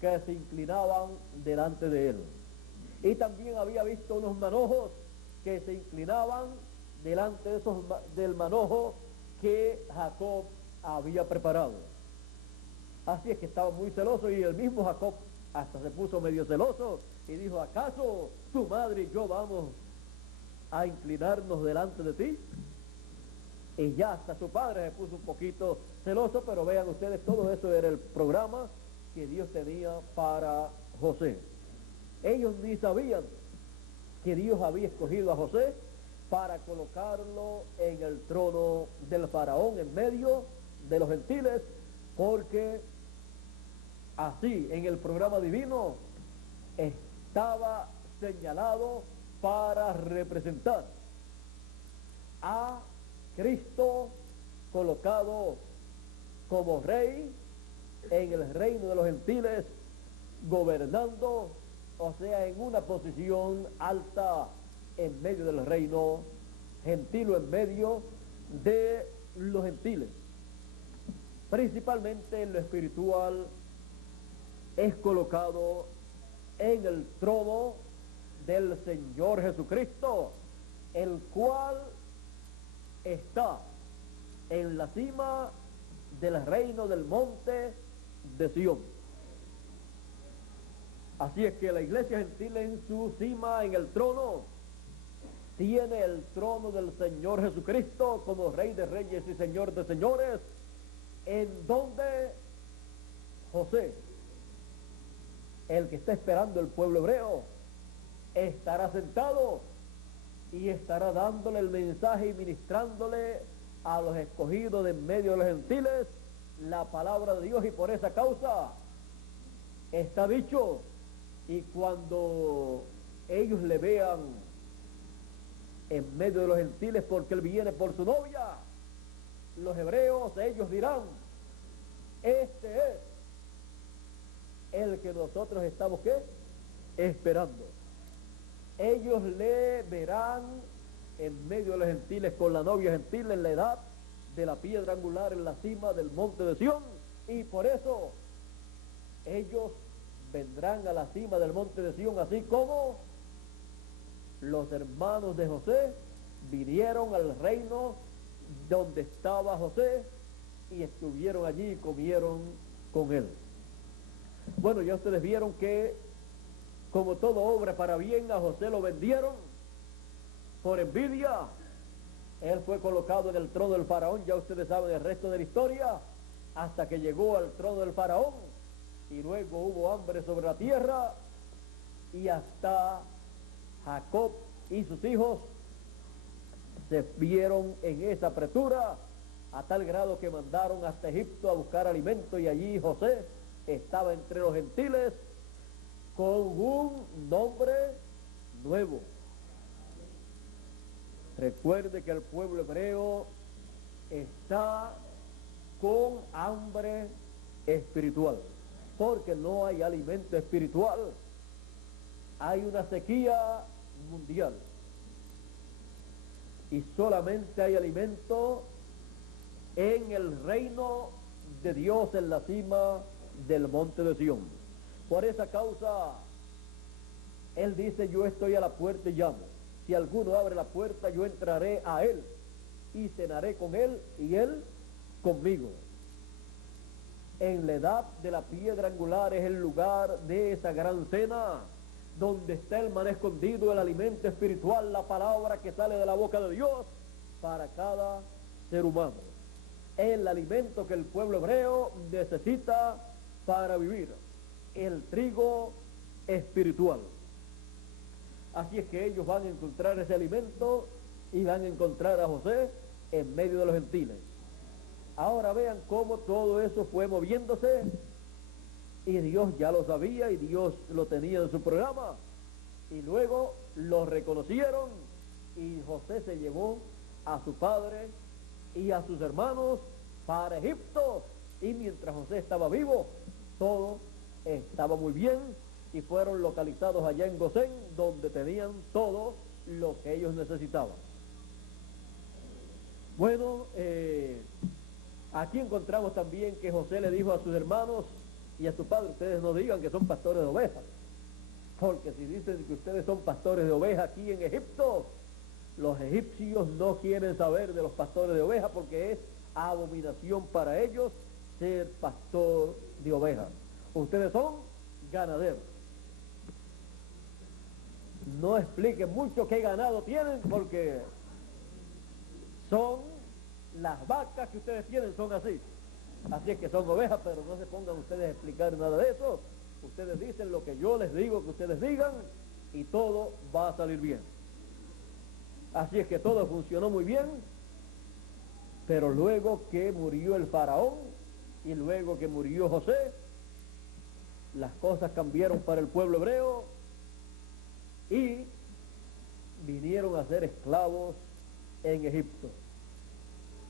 que se inclinaban delante de él. Y también había visto unos manojos que se inclinaban delante de del manojo que Jacob había preparado. Así es que estaba muy celoso, y el mismo Jacob hasta se puso medio celoso y dijo: ¿acaso tu madre y yo vamos a inclinarnos delante de ti? Y ya hasta su padre se puso un poquito celoso. Pero vean ustedes, todo eso era el programa que Dios tenía para José. Ellos ni sabían que Dios había escogido a José para colocarlo en el trono del faraón, en medio de los gentiles, porque así en el programa divino estaba señalado para representar a Cristo colocado como rey en el reino de los gentiles, gobernando, o sea, en una posición alta en medio del reino gentil o en medio de los gentiles. Principalmente en lo espiritual es colocado en el trono del Señor Jesucristo, el cual está en la cima del reino del monte de Sión. Así es que la iglesia gentil en su cima, en el trono, tiene el trono del Señor Jesucristo como Rey de Reyes y Señor de Señores, en donde José, el que está esperando el pueblo hebreo, estará sentado y estará dándole el mensaje y ministrándole a los escogidos de en medio de los gentiles la palabra de Dios, y por esa causa está dicho, y cuando ellos le vean en medio de los gentiles, porque él viene por su novia, los hebreos, ellos dirán, este es el que nosotros estamos, ¿qué?, esperando. Ellos le verán en medio de los gentiles con la novia gentil en la edad de la piedra angular en la cima del monte de Sión, y por eso ellos vendrán a la cima del monte de Sión, así como los hermanos de José vinieron al reino donde estaba José y estuvieron allí y comieron con él. Bueno, ya ustedes vieron que como todo obra para bien, a José lo vendieron por envidia. Él fue colocado en el trono del faraón, ya ustedes saben el resto de la historia, hasta que llegó al trono del faraón, y luego hubo hambre sobre la tierra, y hasta Jacob y sus hijos se vieron en esa apretura, a tal grado que mandaron hasta Egipto a buscar alimento, y allí José estaba entre los gentiles con un nombre nuevo. Recuerde que el pueblo hebreo está con hambre espiritual, porque no hay alimento espiritual. Hay una sequía mundial y solamente hay alimento en el reino de Dios, en la cima del monte de Sión. Por esa causa él dice: yo estoy a la puerta y llamo. Si alguno abre la puerta, yo entraré a él y cenaré con él y él conmigo. En la edad de la piedra angular es el lugar de esa gran cena, donde está el maná escondido, el alimento espiritual, la palabra que sale de la boca de Dios para cada ser humano. El alimento que el pueblo hebreo necesita para vivir, el trigo espiritual. Así es que ellos van a encontrar ese alimento y van a encontrar a José en medio de los gentiles. Ahora vean cómo todo eso fue moviéndose, y Dios ya lo sabía y Dios lo tenía en su programa, y luego lo reconocieron, y José se llevó a su padre y a sus hermanos para Egipto, y mientras José estaba vivo, todo estaba muy bien, y fueron localizados allá en Gosén, donde tenían todo lo que ellos necesitaban. Bueno, aquí encontramos también que José le dijo a sus hermanos y a su padre: ustedes no digan que son pastores de ovejas, porque si dicen que ustedes son pastores de ovejas aquí en Egipto, los egipcios no quieren saber de los pastores de ovejas, porque es abominación para ellos ser pastor de ovejas. Ustedes son ganaderos. No expliquen mucho qué ganado tienen, porque son las vacas que ustedes tienen, son así. Así es que son ovejas, pero no se pongan ustedes a explicar nada de eso. Ustedes dicen lo que yo les digo que ustedes digan, y todo va a salir bien. Así es que todo funcionó muy bien, pero luego que murió el faraón y luego que murió José, las cosas cambiaron para el pueblo hebreo y vinieron a ser esclavos en Egipto.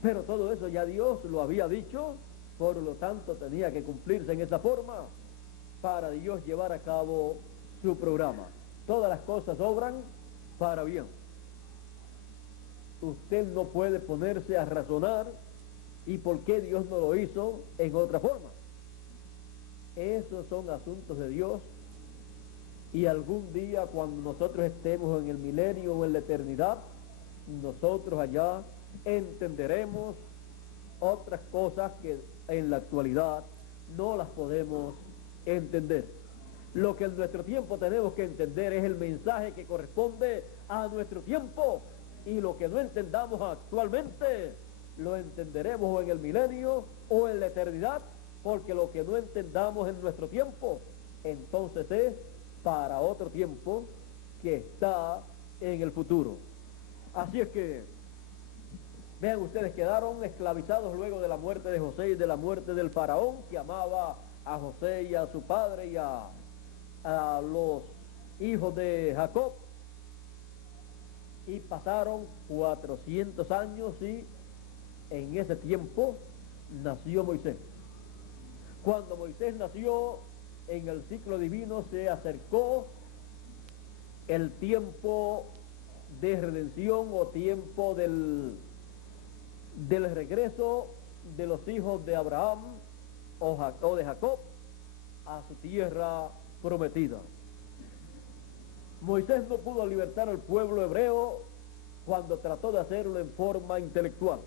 Pero todo eso ya Dios lo había dicho, por lo tanto tenía que cumplirse en esa forma para Dios llevar a cabo su programa. Todas las cosas obran para bien. Usted no puede ponerse a razonar y por qué Dios no lo hizo en otra forma. Esos son asuntos de Dios, y algún día cuando nosotros estemos en el milenio o en la eternidad, nosotros allá entenderemos otras cosas que en la actualidad no las podemos entender. Lo que en nuestro tiempo tenemos que entender es el mensaje que corresponde a nuestro tiempo, y lo que no entendamos actualmente lo entenderemos o en el milenio o en la eternidad, porque lo que no entendamos en nuestro tiempo entonces es para otro tiempo que está en el futuro. Así es que vean ustedes, quedaron esclavizados luego de la muerte de José y de la muerte del faraón, que amaba a José y a su padre y a los hijos de Jacob, y pasaron 400 años, y en ese tiempo nació Moisés. Cuando Moisés nació, en el ciclo divino se acercó el tiempo de redención, o tiempo del regreso de los hijos de Abraham o de Jacob a su tierra prometida. Moisés no pudo libertar al pueblo hebreo cuando trató de hacerlo en forma intelectual.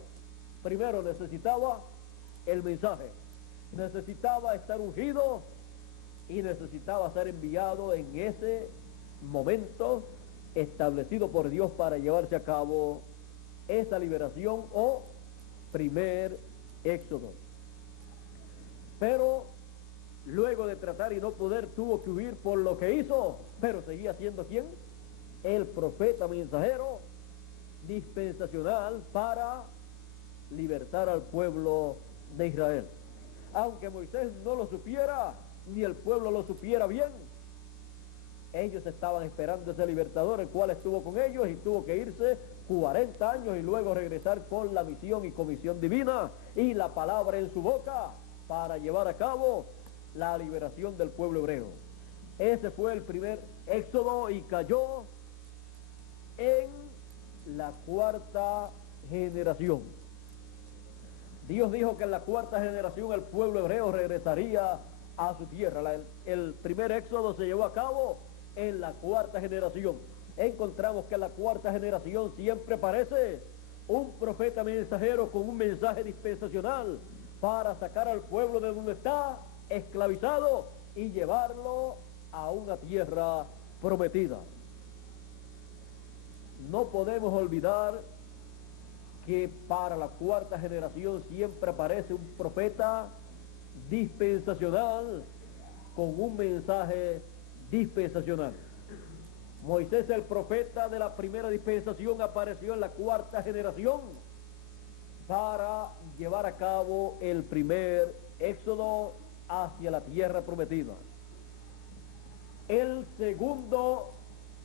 Primero necesitaba el mensaje, necesitaba estar ungido y necesitaba ser enviado en ese momento establecido por Dios para llevarse a cabo esa liberación o primer éxodo. Pero luego de tratar y no poder, tuvo que huir por lo que hizo, pero seguía siendo ¿quién? El profeta mensajero dispensacional para libertar al pueblo de Israel. Aunque Moisés no lo supiera, ni el pueblo lo supiera bien, ellos estaban esperando ese libertador, el cual estuvo con ellos y tuvo que irse 40 años y luego regresar con la misión y comisión divina y la palabra en su boca para llevar a cabo la liberación del pueblo hebreo. Ese fue el primer éxodo y cayó en la cuarta generación. Dios dijo que en la cuarta generación el pueblo hebreo regresaría a su tierra. El primer éxodo se llevó a cabo en la cuarta generación. Encontramos que en la cuarta generación siempre aparece un profeta mensajero con un mensaje dispensacional para sacar al pueblo de donde está esclavizado y llevarlo a una tierra prometida. No podemos olvidar que para la cuarta generación siempre aparece un profeta dispensacional con un mensaje dispensacional. Moisés, el profeta de la primera dispensación, apareció en la cuarta generación para llevar a cabo el primer éxodo hacia la tierra prometida. El segundo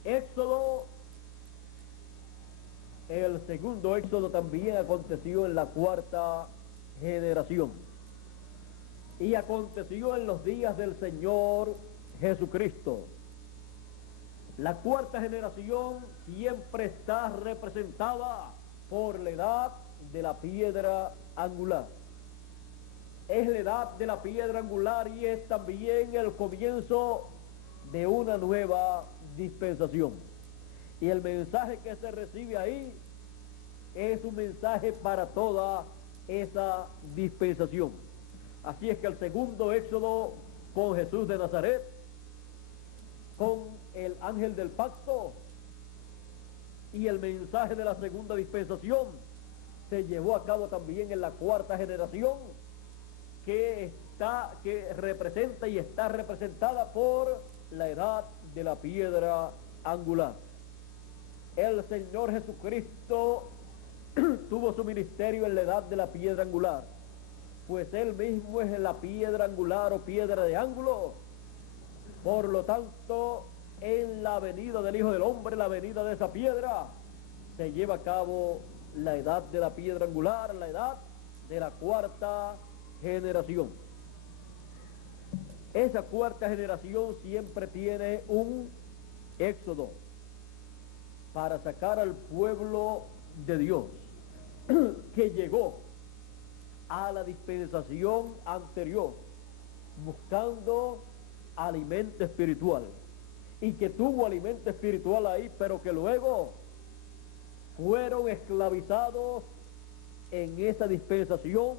éxodo también aconteció en la cuarta generación, y aconteció en los días del Señor Jesucristo. La cuarta generación siempre está representada por la edad de la piedra angular. Es la edad de la piedra angular y es también el comienzo de una nueva dispensación. Y el mensaje que se recibe ahí es un mensaje para toda esa dispensación. Así es que el segundo éxodo con Jesús de Nazaret, con el ángel del pacto y el mensaje de la segunda dispensación se llevó a cabo también en la cuarta generación, que representa y está representada por la edad de la piedra angular. El Señor Jesucristo tuvo su ministerio en la edad de la piedra angular, pues Él mismo es la piedra angular o piedra de ángulo. Por lo tanto, en la venida del Hijo del Hombre, la venida de esa piedra, se lleva a cabo la edad de la piedra angular, la edad de la cuarta generación. Esa cuarta generación siempre tiene un éxodo para sacar al pueblo de Dios que llegó a la dispensación anterior buscando alimento espiritual y que tuvo alimento espiritual ahí, pero que luego fueron esclavizados en esa dispensación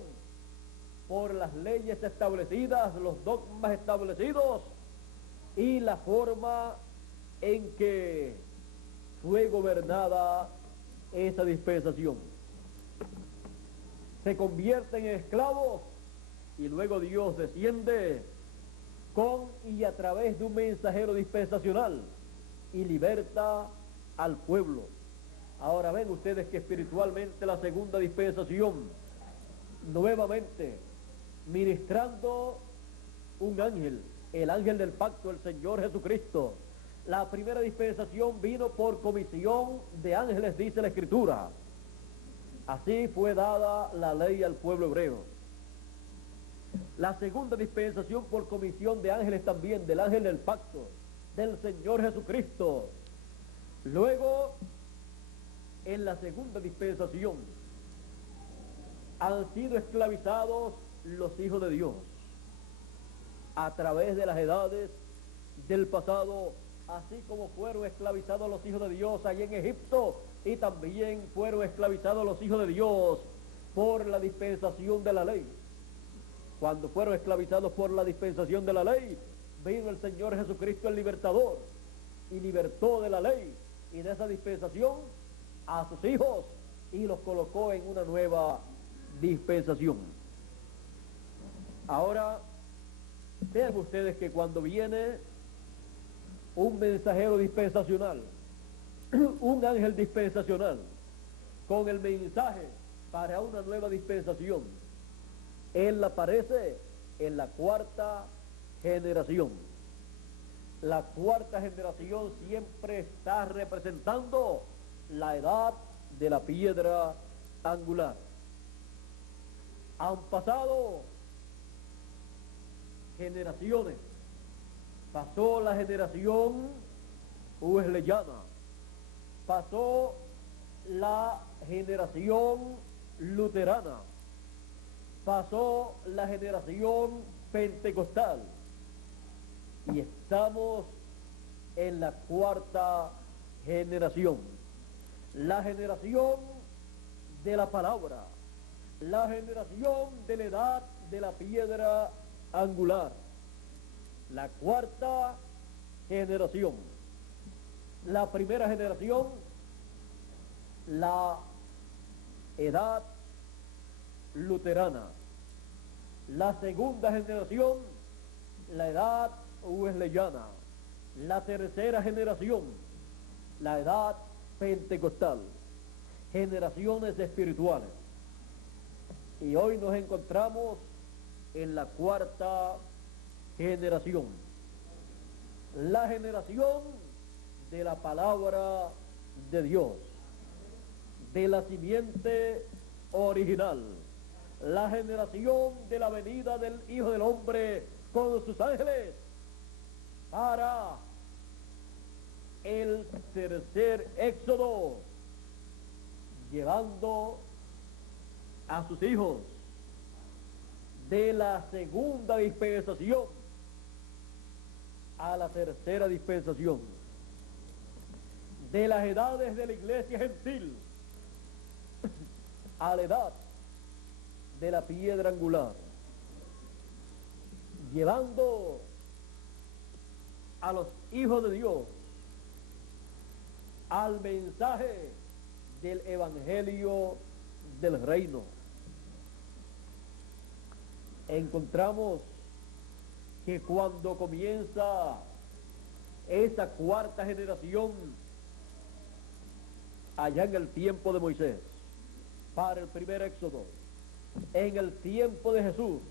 por las leyes establecidas, los dogmas establecidos y la forma en que fue gobernada esa dispensación. Se convierten en esclavos y luego Dios desciende con y a través de un mensajero dispensacional y liberta al pueblo. Ahora ven ustedes que espiritualmente la segunda dispensación, nuevamente ministrando un ángel, el ángel del pacto, el Señor Jesucristo. La primera dispensación vino por comisión de ángeles, dice la Escritura. Así fue dada la ley al pueblo hebreo. La segunda dispensación por comisión de ángeles también, del ángel del pacto, del Señor Jesucristo. Luego, en la segunda dispensación, han sido esclavizados los hijos de Dios a través de las edades del pasado, así como fueron esclavizados los hijos de Dios allí en Egipto, y también fueron esclavizados los hijos de Dios por la dispensación de la ley. Cuando fueron esclavizados por la dispensación de la ley, vino el Señor Jesucristo el libertador y libertó de la ley y de esa dispensación a sus hijos y los colocó en una nueva dispensación. Ahora, vean ustedes que cuando viene un mensajero dispensacional, un ángel dispensacional, con el mensaje para una nueva dispensación, él aparece en la cuarta generación. La cuarta generación siempre está representando la edad de la piedra angular. Han pasado generaciones. Pasó la generación wesleyana, pasó la generación luterana, pasó la generación pentecostal y estamos en la cuarta generación, la generación de la palabra, la generación de la edad de la piedra angular, la cuarta generación. La primera generación, la edad luterana. La segunda generación, la edad wesleyana. La tercera generación, la edad pentecostal. Generaciones espirituales. Y hoy nos encontramos en la cuarta generación. La generación de la palabra de Dios, de la simiente original, la generación de la venida del Hijo del Hombre con sus ángeles para el tercer éxodo, llevando a sus hijos de la segunda dispensación a la tercera dispensación, de las edades de la iglesia gentil a la edad de la piedra angular, llevando a los hijos de Dios al mensaje del evangelio del reino. Encontramos que cuando comienza esa cuarta generación, allá en el tiempo de Moisés, para el primer éxodo, en el tiempo de Jesús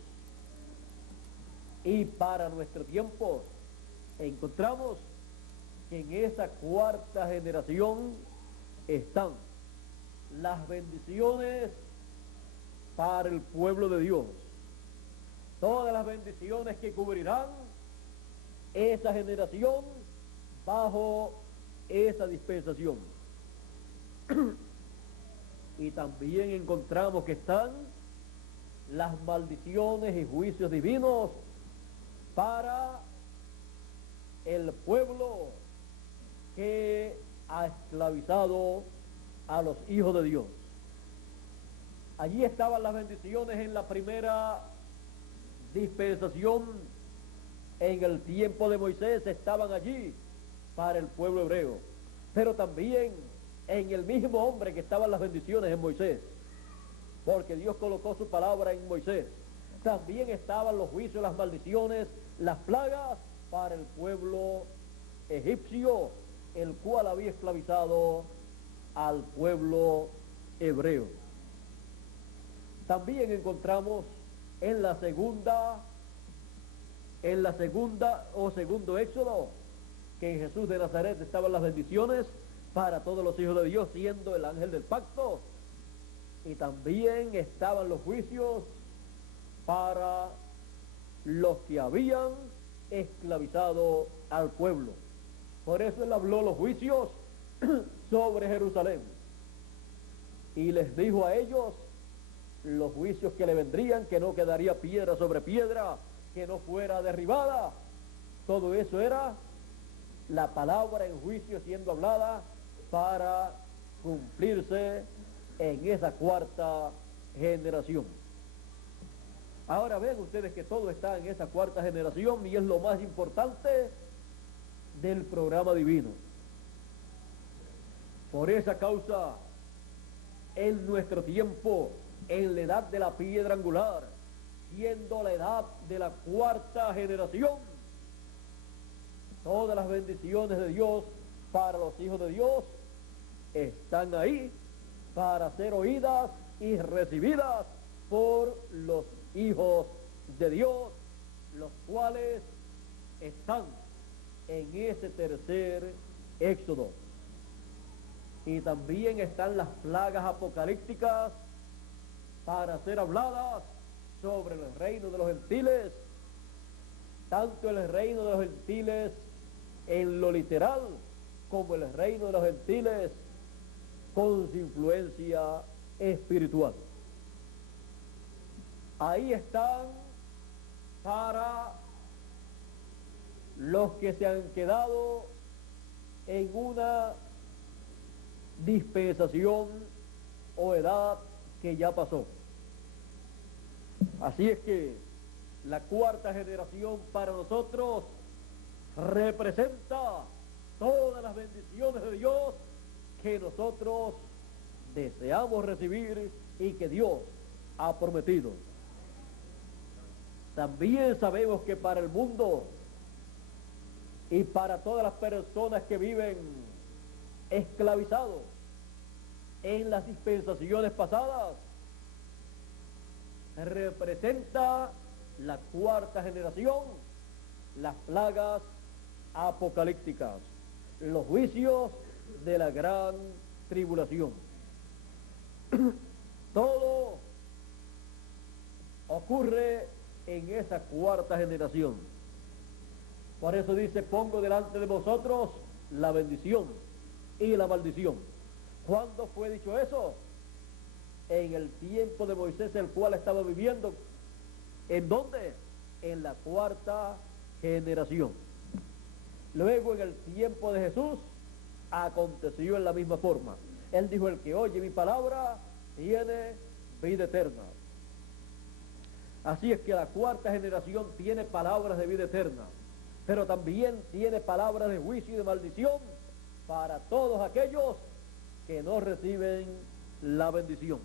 y para nuestro tiempo, encontramos que en esa cuarta generación están las bendiciones para el pueblo de Dios. Todas las bendiciones que cubrirán esa generación bajo esa dispensación. Y también encontramos que están las maldiciones y juicios divinos para el pueblo que ha esclavizado a los hijos de Dios. Allí estaban las bendiciones en la primera dispensación, en el tiempo de Moisés estaban allí para el pueblo hebreo, pero también en el mismo hombre que estaban las bendiciones en Moisés, porque Dios colocó su palabra en Moisés. También estaban los juicios, las maldiciones, las plagas para el pueblo egipcio, el cual había esclavizado al pueblo hebreo. También encontramos en la segunda o segundo Éxodo, que en Jesús de Nazaret estaban las bendiciones para todos los hijos de Dios, siendo el ángel del pacto, y también estaban los juicios para los que habían esclavizado al pueblo. Por eso él habló los juicios sobre Jerusalén y les dijo a ellos los juicios que le vendrían, que no quedaría piedra sobre piedra que no fuera derribada. Todo eso era la palabra en juicio siendo hablada para cumplirse en esa cuarta generación. Ahora ven ustedes que todo está en esa cuarta generación y es lo más importante del programa divino. Por esa causa, en nuestro tiempo, en la edad de la piedra angular, siendo la edad de la cuarta generación, todas las bendiciones de Dios para los hijos de Dios están ahí para ser oídas y recibidas por los hijos de Dios, los cuales están en ese tercer Éxodo. Y también están las plagas apocalípticas para ser habladas sobre el reino de los gentiles, tanto el reino de los gentiles en lo literal como el reino de los gentiles con su influencia espiritual. Ahí están para los que se han quedado en una dispensación o edad que ya pasó. Así es que la cuarta generación para nosotros representa todas las bendiciones de Dios que nosotros deseamos recibir y que Dios ha prometido. También sabemos que para el mundo y para todas las personas que viven esclavizados en las dispensaciones pasadas, representa la cuarta generación, las plagas apocalípticas, los juicios de la gran tribulación. Todo ocurre en esa cuarta generación. Por eso dice, pongo delante de vosotros la bendición y la maldición. ¿Cuándo fue dicho eso? En el tiempo de Moisés, el cual estaba viviendo. ¿En dónde? En la cuarta generación. Luego, en el tiempo de Jesús, aconteció en la misma forma. Él dijo, el que oye mi palabra tiene vida eterna. Así es que la cuarta generación tiene palabras de vida eterna, pero también tiene palabras de juicio y de maldición para todos aquellos que no reciben la bendición.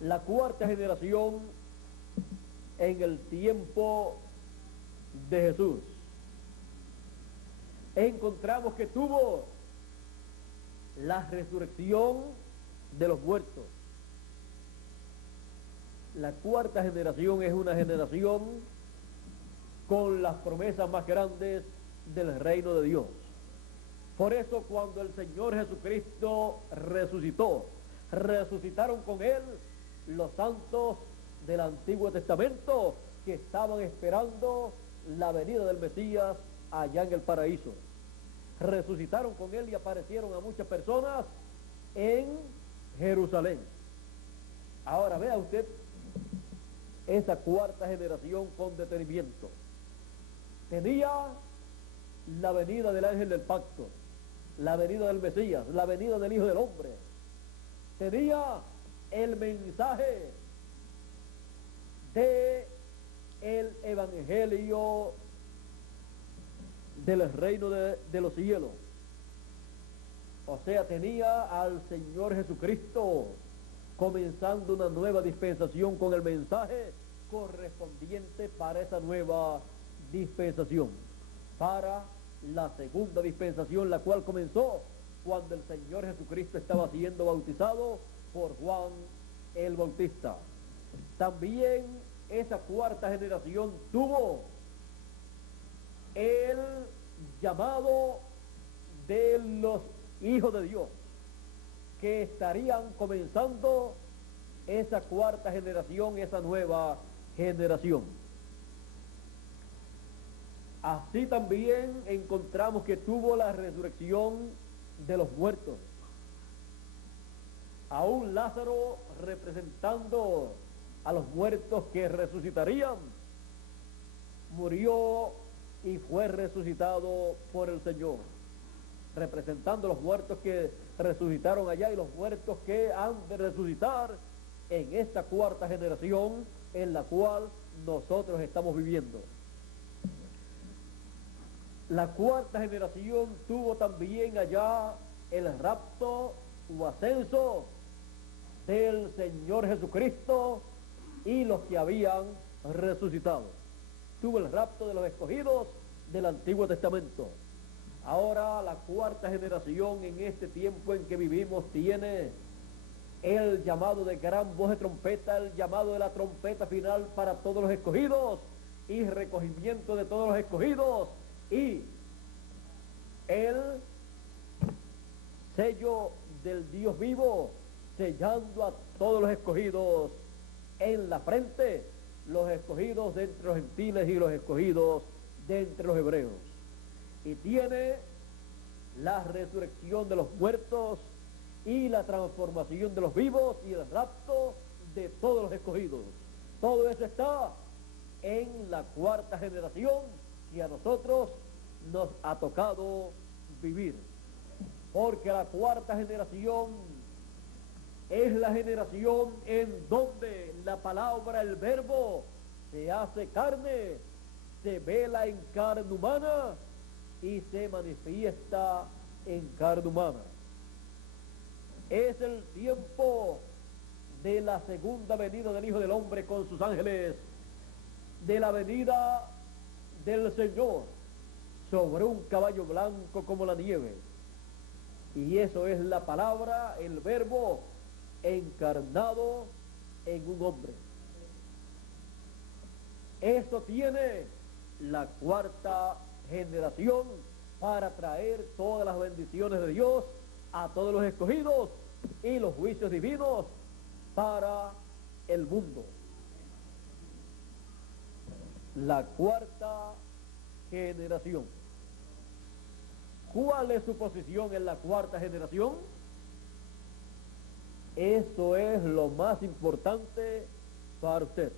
La cuarta generación en el tiempo de Jesús, encontramos que tuvo la resurrección de los muertos. La cuarta generación es una generación con las promesas más grandes del reino de Dios. Por eso cuando el Señor Jesucristo resucitó, resucitaron con Él los santos del Antiguo Testamento que estaban esperando la venida del Mesías allá en el paraíso. Resucitaron con Él y aparecieron a muchas personas en Jerusalén. Ahora vea usted esa cuarta generación con detenimiento. Tenía la venida del ángel del pacto, la venida del Mesías, la venida del Hijo del Hombre. Tenía el mensaje de el evangelio del reino de los cielos. O sea, tenía al Señor Jesucristo comenzando una nueva dispensación con el mensaje correspondiente para esa nueva dispensación, para la segunda dispensación, la cual comenzó cuando el Señor Jesucristo estaba siendo bautizado por Juan el Bautista. También esa cuarta generación tuvo el llamado de los hijos de Dios, que estarían comenzando esa cuarta generación, esa nueva generación. Así también encontramos que tuvo la resurrección de los muertos. Aún Lázaro, representando a los muertos que resucitarían, murió y fue resucitado por el Señor, representando a los muertos que resucitaron allá y los muertos que han de resucitar en esta cuarta generación en la cual nosotros estamos viviendo. La cuarta generación tuvo también allá el rapto o ascenso del Señor Jesucristo y los que habían resucitado. Tuvo el rapto de los escogidos del Antiguo Testamento. Ahora la cuarta generación en este tiempo en que vivimos tiene el llamado de gran voz de trompeta, el llamado de la trompeta final para todos los escogidos y recogimiento de todos los escogidos y el sello del Dios vivo sellando a todos los escogidos en la frente, los escogidos de entre los gentiles y los escogidos de entre los hebreos. Y tiene la resurrección de los muertos y la transformación de los vivos y el rapto de todos los escogidos. Todo eso está en la cuarta generación que a nosotros nos ha tocado vivir. Porque la cuarta generación es la generación en donde la palabra, el verbo, se hace carne, se vela en carne humana y se manifiesta en carne humana. Es el tiempo de la segunda venida del Hijo del Hombre con sus ángeles, de la venida del Señor sobre un caballo blanco como la nieve. Y eso es la palabra, el verbo encarnado en un hombre. Esto tiene la cuarta generación para traer todas las bendiciones de Dios a todos los escogidos y los juicios divinos para el mundo. La cuarta generación. ¿Cuál es su posición en la cuarta generación? Eso es lo más importante para usted.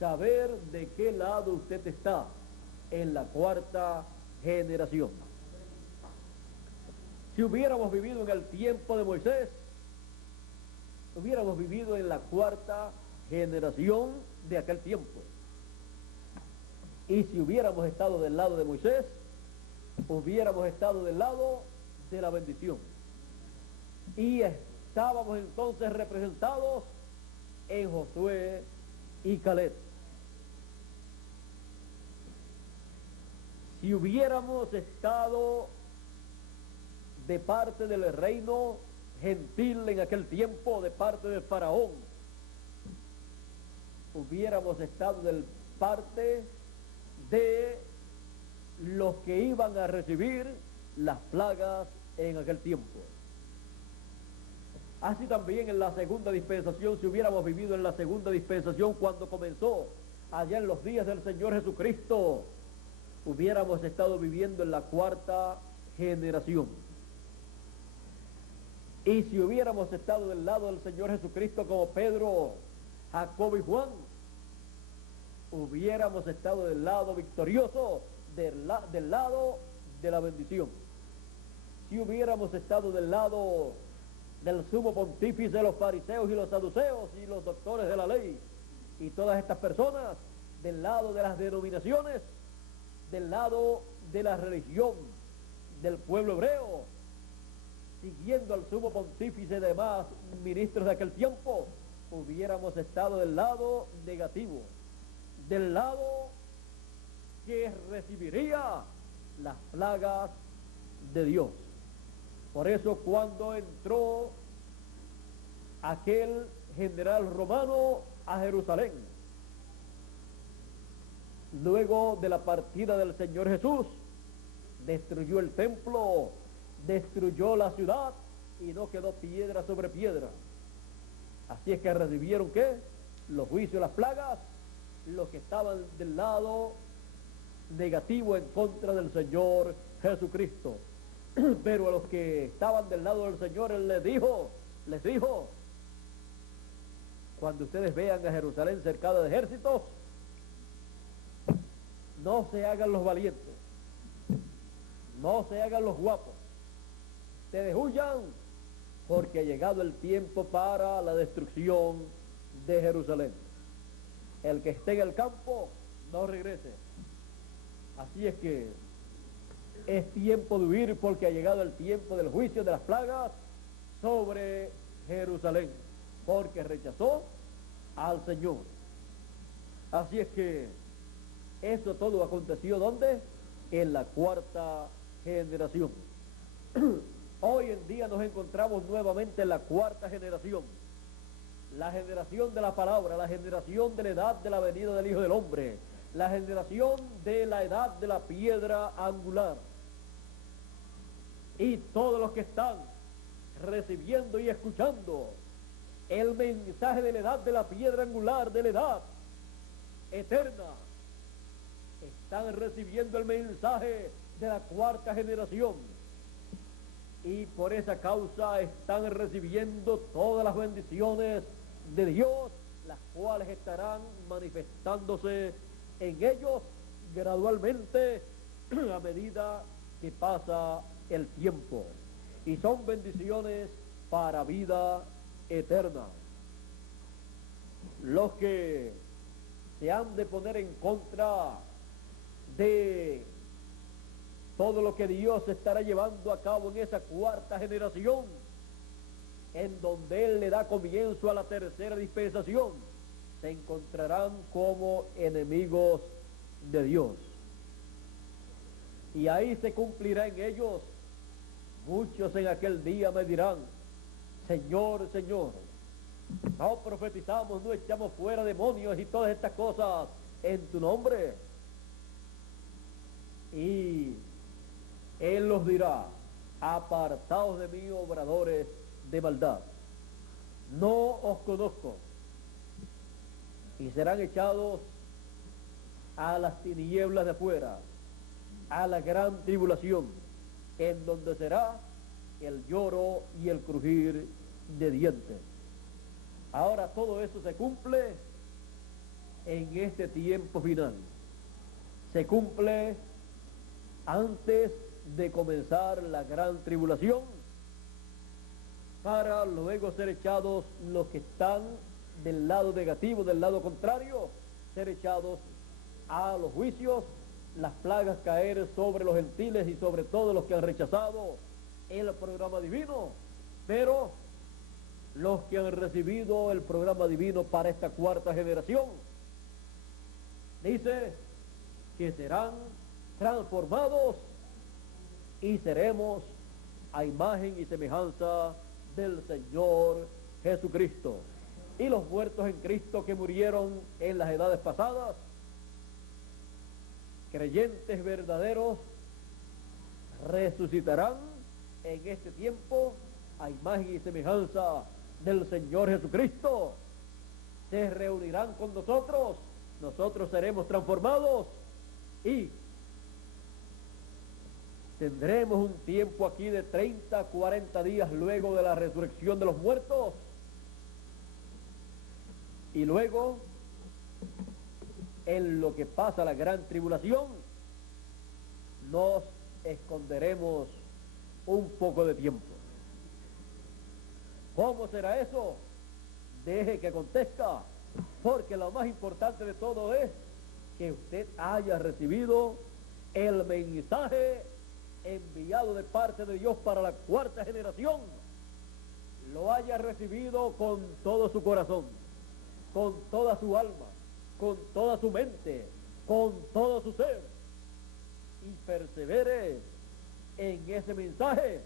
Saber de qué lado usted está en la cuarta generación. Si hubiéramos vivido en el tiempo de Moisés, hubiéramos vivido en la cuarta generación de aquel tiempo. Y si hubiéramos estado del lado de Moisés, hubiéramos estado del lado de la bendición. Y estábamos entonces representados en Josué y Caleb. Si hubiéramos estado de parte del reino gentil en aquel tiempo, de parte del faraón, hubiéramos estado de parte de los que iban a recibir las plagas en aquel tiempo. Así también en la segunda dispensación, si hubiéramos vivido en la segunda dispensación cuando comenzó, allá en los días del Señor Jesucristo, hubiéramos estado viviendo en la cuarta generación. Y si hubiéramos estado del lado del Señor Jesucristo como Pedro, Jacobo y Juan, hubiéramos estado del lado victorioso, del lado de la bendición. Si hubiéramos estado del lado del sumo pontífice, los fariseos y los saduceos y los doctores de la ley y todas estas personas, del lado de las denominaciones, del lado de la religión del pueblo hebreo, siguiendo al sumo pontífice y demás ministros de aquel tiempo, hubiéramos estado del lado negativo, del lado que recibiría las plagas de Dios. Por eso cuando entró aquel general romano a Jerusalén, luego de la partida del Señor Jesús, destruyó el templo, destruyó la ciudad y no quedó piedra sobre piedra. Así es que recibieron ¿qué? Los juicios, las plagas, los que estaban del lado negativo en contra del Señor Jesucristo. Pero a los que estaban del lado del Señor, Él les dijo, cuando ustedes vean a Jerusalén cercada de ejércitos, no se hagan los valientes, no se hagan los guapos, ustedes huyan, porque ha llegado el tiempo para la destrucción de Jerusalén. El que esté en el campo, no regrese. Así es que es tiempo de huir, porque ha llegado el tiempo del juicio de las plagas sobre Jerusalén, porque rechazó al Señor. Así es que eso todo aconteció ¿dónde? En la cuarta generación. Hoy en día nos encontramos nuevamente en la cuarta generación, la generación de la palabra, la generación de la edad de la venida del Hijo del Hombre, la generación de la edad de la piedra angular. Y todos los que están recibiendo y escuchando el mensaje de la edad de la piedra angular, de la edad eterna, están recibiendo el mensaje de la cuarta generación, y por esa causa están recibiendo todas las bendiciones de Dios, las cuales estarán manifestándose en ellos gradualmente a medida que pasa el tiempo, y son bendiciones para vida eterna. Los que se han de poner en contra de todo lo que Dios estará llevando a cabo en esa cuarta generación, en donde Él le da comienzo a la tercera dispensación, se encontrarán como enemigos de Dios. Y ahí se cumplirá en ellos. Muchos en aquel día me dirán: Señor, Señor, no profetizamos, no echamos fuera demonios y todas estas cosas en tu nombre. Y Él los dirá: apartaos de mí, obradores de maldad, no os conozco. Y serán echados a las tinieblas de afuera, a la gran tribulación, en donde será el lloro y el crujir de dientes. Ahora todo eso se cumple en este tiempo final. Se cumple antes de comenzar la gran tribulación, para luego ser echados los que están del lado negativo, del lado contrario, ser echados a los juicios, las plagas caer sobre los gentiles y sobre todos los que han rechazado el programa divino. Pero los que han recibido el programa divino para esta cuarta generación, dice que serán transformados y seremos a imagen y semejanza del Señor Jesucristo. Y los muertos en Cristo que murieron en las edades pasadas, creyentes verdaderos, resucitarán en este tiempo a imagen y semejanza del Señor Jesucristo. Se reunirán con nosotros, nosotros seremos transformados y tendremos un tiempo aquí de 30, 40 días luego de la resurrección de los muertos. Y luego, en lo que pasa la gran tribulación, nos esconderemos un poco de tiempo. ¿Cómo será eso? Deje que acontezca, porque lo más importante de todo es que usted haya recibido el mensaje enviado de parte de Dios para la cuarta generación, lo haya recibido con todo su corazón, con toda su alma, con toda su mente, con todo su ser, y persevere en ese mensaje,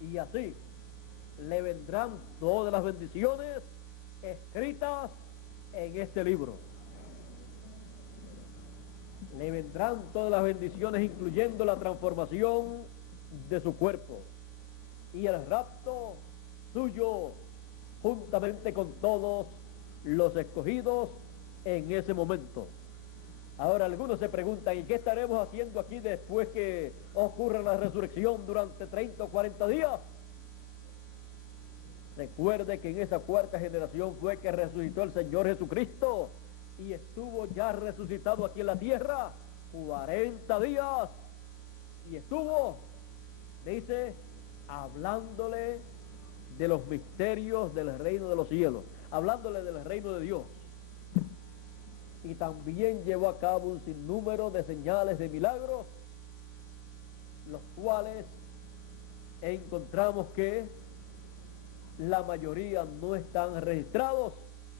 y así le vendrán todas las bendiciones escritas en este libro. Le vendrán todas las bendiciones, incluyendo la transformación de su cuerpo y el rapto suyo, juntamente con todos los escogidos en ese momento. Ahora algunos se preguntan, ¿y qué estaremos haciendo aquí después que ocurra la resurrección durante 30 o 40 días? Recuerde que en esa cuarta generación fue que resucitó el Señor Jesucristo y estuvo ya resucitado aquí en la tierra 40 días y estuvo, dice, hablándole de los misterios del reino de los cielos, hablándole del reino de Dios, y también llevó a cabo un sinnúmero de señales, de milagros, los cuales encontramos que la mayoría no están registrados.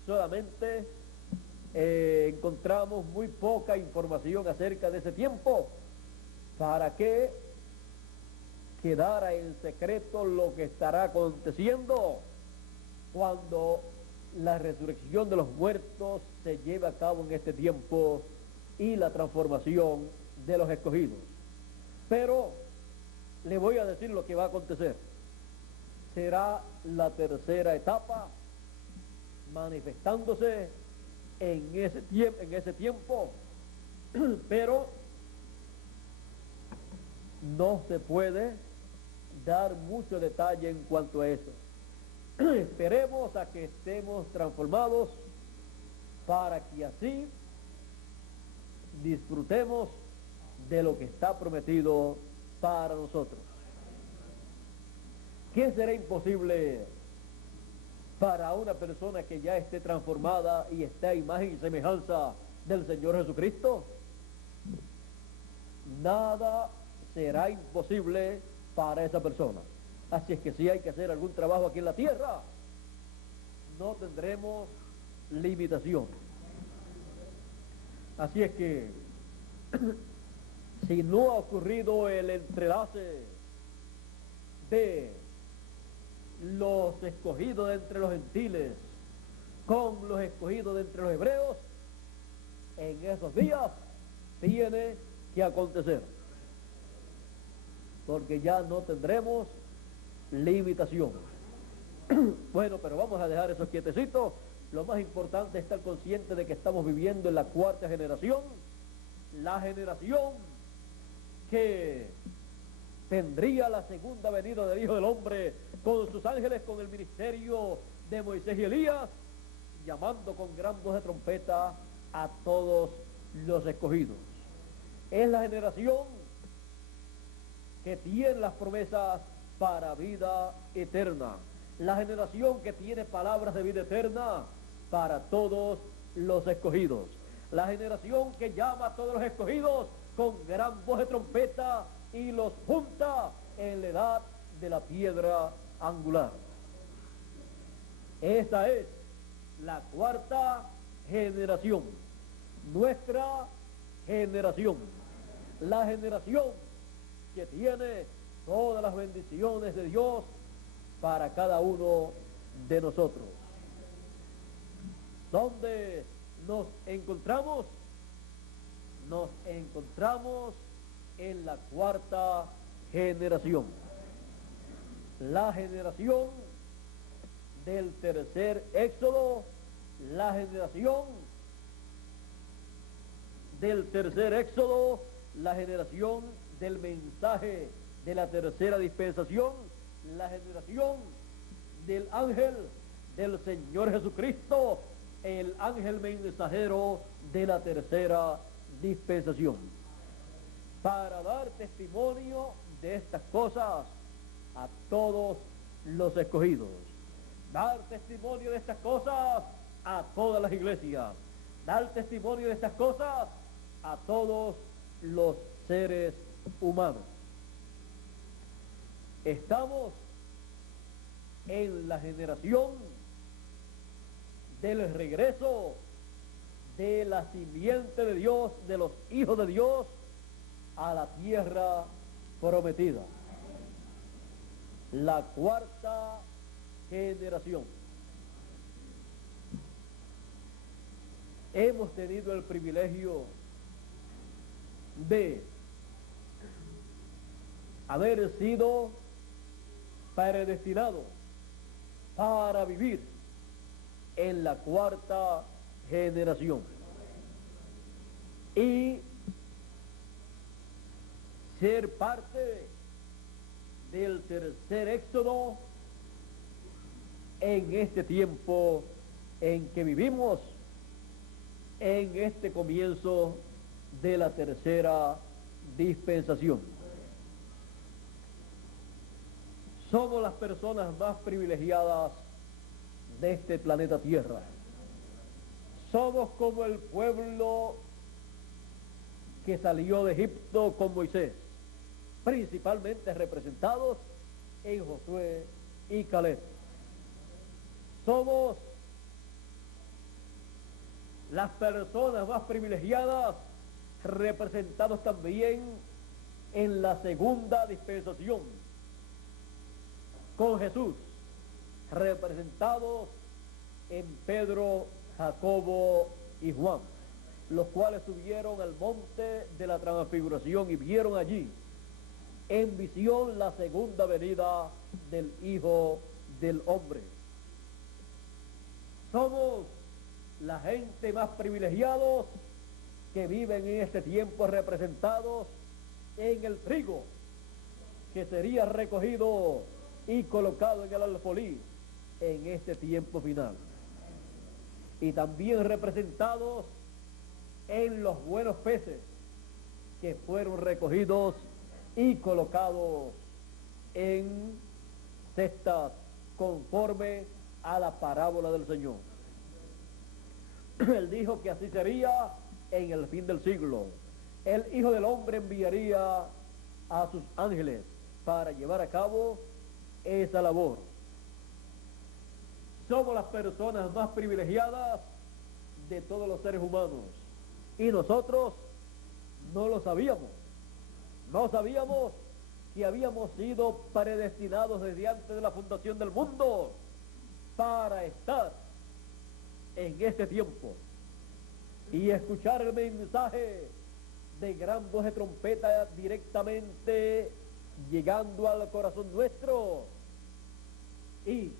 Solamente encontramos muy poca información acerca de ese tiempo, para que quedara en secreto lo que estará aconteciendo cuando la resurrección de los muertos se lleve a cabo en este tiempo y la transformación de los escogidos. Pero le voy a decir lo que va a acontecer. Será la tercera etapa manifestándose en ese tiempo, pero no se puede dar mucho detalle en cuanto a eso. Esperemos a que estemos transformados para que así disfrutemos de lo que está prometido para nosotros. ¿Qué será imposible para una persona que ya esté transformada y esté a imagen y semejanza del Señor Jesucristo? Nada será imposible para esa persona. Así es que si hay que hacer algún trabajo aquí en la tierra, no tendremos limitación. Así es que si no ha ocurrido el entrelace de los escogidos de entre los gentiles con los escogidos de entre los hebreos, en esos días tiene que acontecer, porque ya no tendremos limitación. Bueno, pero vamos a dejar eso quietecito. Lo más importante es estar consciente de que estamos viviendo en la cuarta generación, la generación que tendría la segunda venida del Hijo del Hombre con sus ángeles, con el ministerio de Moisés y Elías, llamando con gran voz de trompeta a todos los escogidos. Es la generación que tiene las promesas para vida eterna, la generación que tiene palabras de vida eterna para todos los escogidos, la generación que llama a todos los escogidos con gran voz de trompeta y los junta en la edad de la piedra angular. Esa es la cuarta generación, nuestra generación, la generación que tiene todas las bendiciones de Dios para cada uno de nosotros. ¿Dónde nos encontramos? Nos encontramos en la cuarta generación. La generación del tercer éxodo, la generación del tercer éxodo, la generación del mensaje de la tercera dispensación, la generación del ángel del Señor Jesucristo, el ángel mensajero de la tercera dispensación, para dar testimonio de estas cosas a todos los escogidos, dar testimonio de estas cosas a todas las iglesias, dar testimonio de estas cosas a todos los seres humanos. Estamos en la generación del regreso de la simiente de Dios, de los hijos de Dios, a la tierra prometida. La cuarta generación. Hemos tenido el privilegio de haber sido predestinados para vivir en la cuarta generación y ser parte del tercer éxodo en este tiempo en que vivimos, en este comienzo de la tercera dispensación. Somos las personas más privilegiadas de este planeta Tierra. Somos como el pueblo que salió de Egipto con Moisés, principalmente representados en Josué y Caleb. Somos las personas más privilegiadas, representados también en la segunda dispensación, con Jesús, representados en Pedro, Jacobo y Juan, los cuales subieron al monte de la transfiguración y vieron allí en visión la segunda venida del Hijo del Hombre. Somos la gente más privilegiados que viven en este tiempo, representados en el trigo que sería recogido y colocado en el alfolí en este tiempo final, y también representados en los buenos peces que fueron recogidos y colocados en cestas conforme a la parábola del Señor. Él dijo que así sería en el fin del siglo. El Hijo del Hombre enviaría a sus ángeles para llevar a cabo esa labor. Somos las personas más privilegiadas de todos los seres humanos, y nosotros no lo sabíamos. No sabíamos que habíamos sido predestinados desde antes de la fundación del mundo para estar en este tiempo y escuchar el mensaje de gran voz de trompeta directamente llegando al corazón nuestro y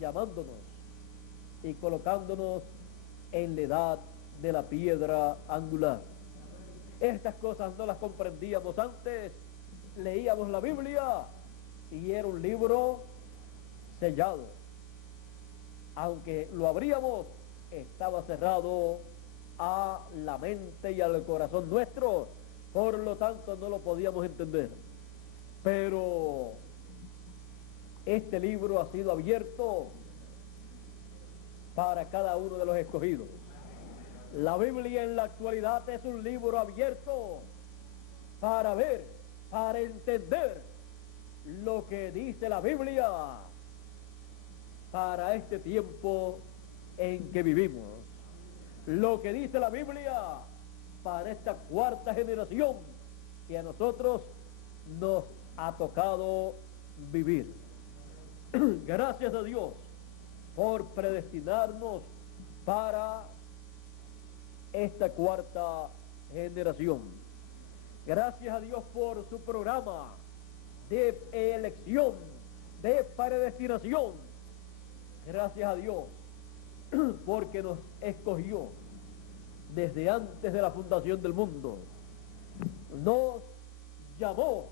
llamándonos y colocándonos en la edad de la piedra angular. Estas cosas no las comprendíamos antes. Leíamos la Biblia y era un libro sellado. Aunque lo abríamos, estaba cerrado a la mente y al corazón nuestro, por lo tanto no lo podíamos entender. Pero este libro ha sido abierto para cada uno de los escogidos. La Biblia en la actualidad es un libro abierto para ver, para entender lo que dice la Biblia para este tiempo en que vivimos. Lo que dice la Biblia para esta cuarta generación que a nosotros nos ha tocado vivir. Gracias a Dios por predestinarnos para esta cuarta generación. Gracias a Dios por su programa de elección, de predestinación. Gracias a Dios, porque nos escogió desde antes de la fundación del mundo. Nos llamó,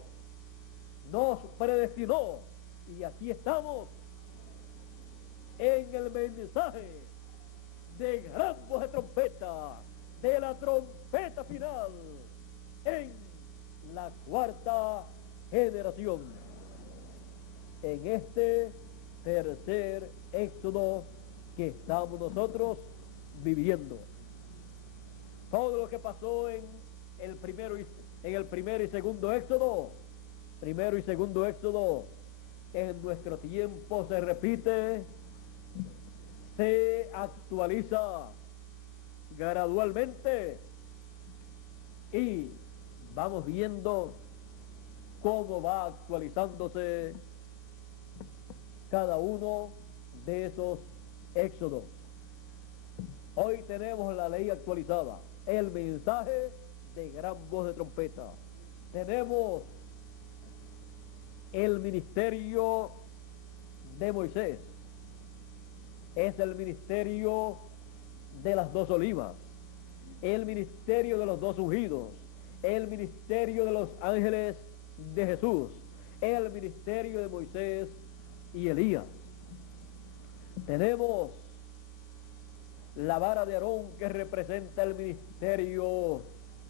nos predestinó, y aquí estamos en el mensaje de gran voz de trompeta, de la trompeta final, en la cuarta generación, en este tercer éxodo que estamos nosotros viviendo. Todo lo que pasó en el primer y segundo éxodo, en nuestro tiempo se repite, se actualiza gradualmente, y vamos viendo cómo va actualizándose cada uno de esos éxodos. Hoy tenemos la ley actualizada, el mensaje de gran voz de trompeta. Tenemos el ministerio de Moisés, es el ministerio de las dos olivas, el ministerio de los dos ungidos, el ministerio de los ángeles de Jesús, el ministerio de Moisés y Elías. Tenemos la vara de Aarón, que representa el ministerio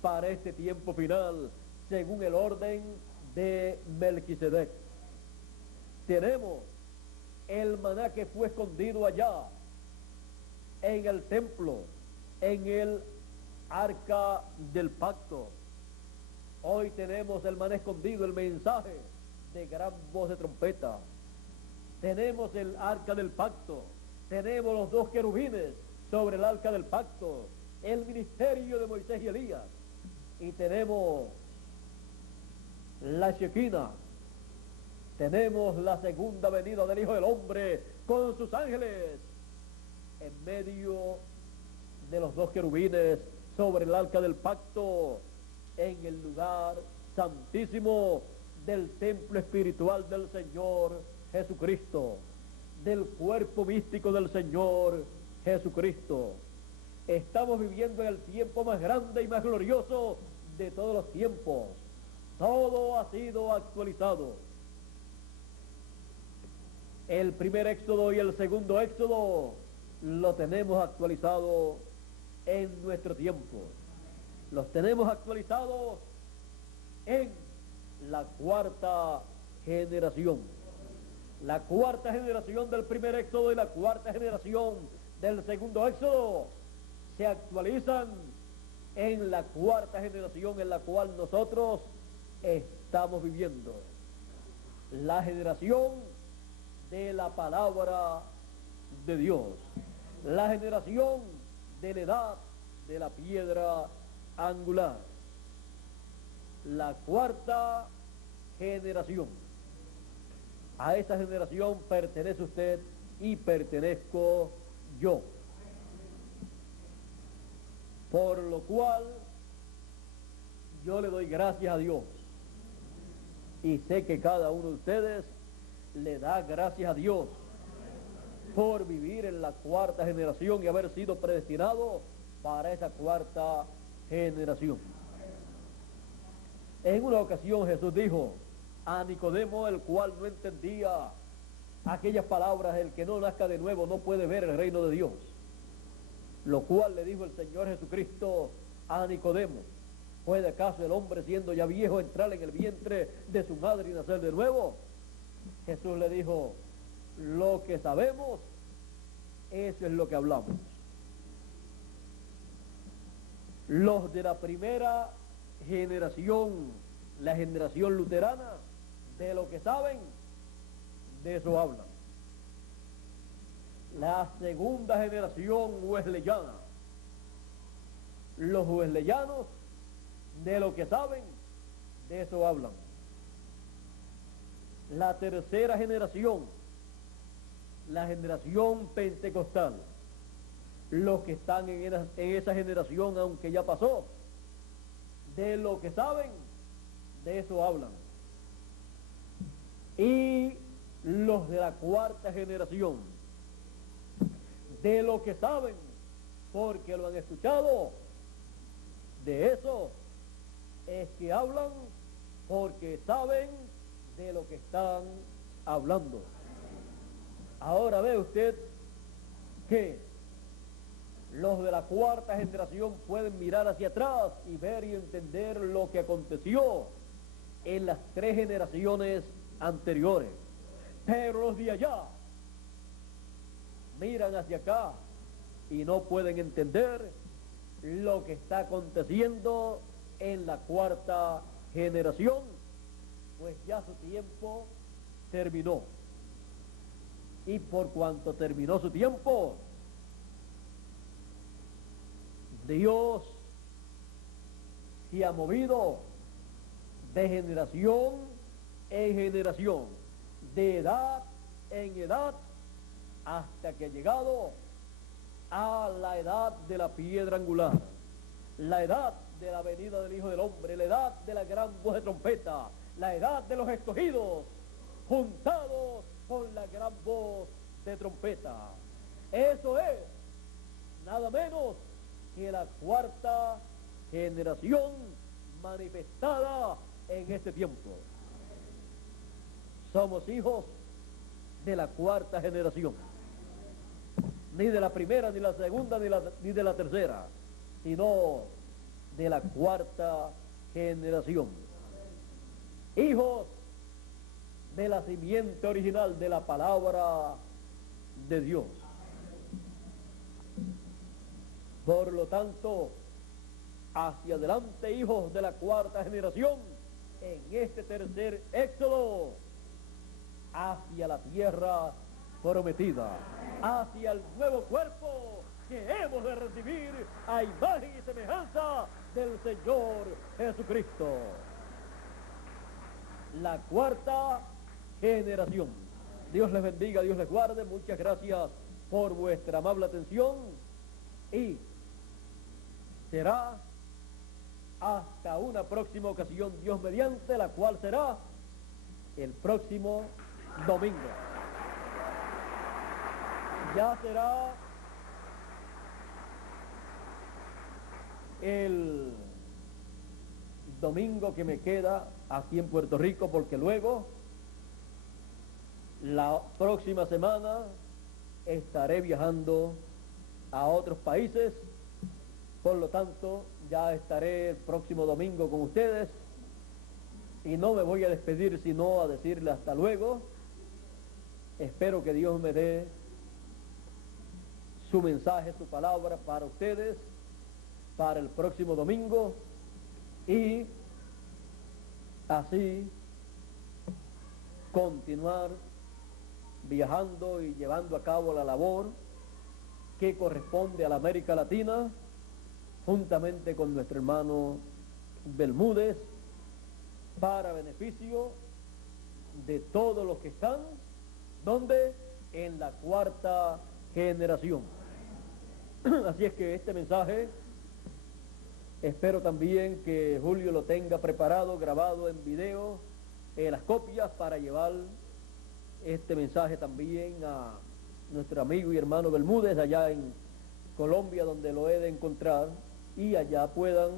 para este tiempo final, según el orden de Melquisedec. Tenemos el maná que fue escondido allá en el templo, en el arca del pacto. Hoy tenemos el maná escondido, el mensaje de gran voz de trompeta. Tenemos el arca del pacto, tenemos los dos querubines sobre el arca del pacto, el ministerio de Moisés y Elías, y tenemos la Shekinah, tenemos la segunda venida del Hijo del Hombre con sus ángeles en medio de los dos querubines sobre el arca del pacto, en el lugar santísimo del templo espiritual del Señor Jesucristo, del cuerpo místico del Señor Jesucristo. Estamos viviendo en el tiempo más grande y más glorioso de todos los tiempos. Todo ha sido actualizado. El primer éxodo y el segundo éxodo lo tenemos actualizado en nuestro tiempo. Los tenemos actualizados en la cuarta generación. La cuarta generación del primer éxodo y la cuarta generación del segundo éxodo se actualizan en la cuarta generación en la cual nosotros estamos viviendo. La generación de la palabra de Dios. La generación de la edad de la piedra angular. La cuarta generación. A esa generación pertenece usted y pertenezco yo. Por lo cual yo le doy gracias a Dios, y sé que cada uno de ustedes le da gracias a Dios por vivir en la cuarta generación y haber sido predestinado para esa cuarta generación. En una ocasión Jesús dijo a Nicodemo, el cual no entendía aquellas palabras: el que no nazca de nuevo no puede ver el reino de Dios. Lo cual le dijo el Señor Jesucristo a Nicodemo: ¿puede acaso el hombre, siendo ya viejo, entrar en el vientre de su madre y nacer de nuevo? Jesús le dijo: lo que sabemos, eso es lo que hablamos. Los de la primera generación, la generación luterana, de lo que saben, de eso hablan. La segunda generación wesleyana, los wesleyanos, de lo que saben, de eso hablan. La tercera generación, la generación pentecostal, los que están en esa generación, aunque ya pasó, de lo que saben, de eso hablan. y los de la cuarta generación, de lo que saben, porque lo han escuchado, de eso es que hablan, porque saben de lo que están hablando. Ahora ve usted que los de la cuarta generación pueden mirar hacia atrás y ver y entender lo que aconteció en las 3 generaciones anteriores. Pero los de allá miran hacia acá y no pueden entender lo que está aconteciendo en la cuarta generación, pues ya su tiempo terminó. Y por cuanto terminó su tiempo, Dios se ha movido de generación en generación, de edad en edad, hasta que ha llegado a la edad de la piedra angular, la edad de la venida del Hijo del Hombre, la edad de la gran voz de trompeta, la edad de los escogidos, juntados con la gran voz de trompeta. Eso es nada menos que la cuarta generación manifestada en este tiempo. Somos hijos de la cuarta generación, ni de la primera, ni la segunda, ni de la tercera, sino de la cuarta generación. Hijos de la simiente original de la palabra de Dios. Por lo tanto, hacia adelante, hijos de la cuarta generación, en este tercer éxodo, hacia la tierra prometida, hacia el nuevo cuerpo que hemos de recibir a imagen y semejanza del Señor Jesucristo. La cuarta generación. Dios les bendiga, Dios les guarde. Muchas gracias por vuestra amable atención y será hasta una próxima ocasión, Dios mediante, la cual será el próximo domingo. Ya será el domingo que me queda aquí en Puerto Rico, porque luego la próxima semana estaré viajando a otros países. Por lo tanto, ya estaré el próximo domingo con ustedes y no me voy a despedir sino a decirle hasta luego. Espero que Dios me dé su mensaje, su palabra para ustedes para el próximo domingo y así continuar viajando y llevando a cabo la labor que corresponde a la América Latina, juntamente con nuestro hermano Bermúdez, para beneficio de todos los que están, donde en la cuarta generación. Así es que este mensaje espero también que Julio lo tenga preparado, grabado en video, las copias para llevar este mensaje también a nuestro amigo y hermano Bermúdez allá en Colombia, donde lo he de encontrar, y allá puedan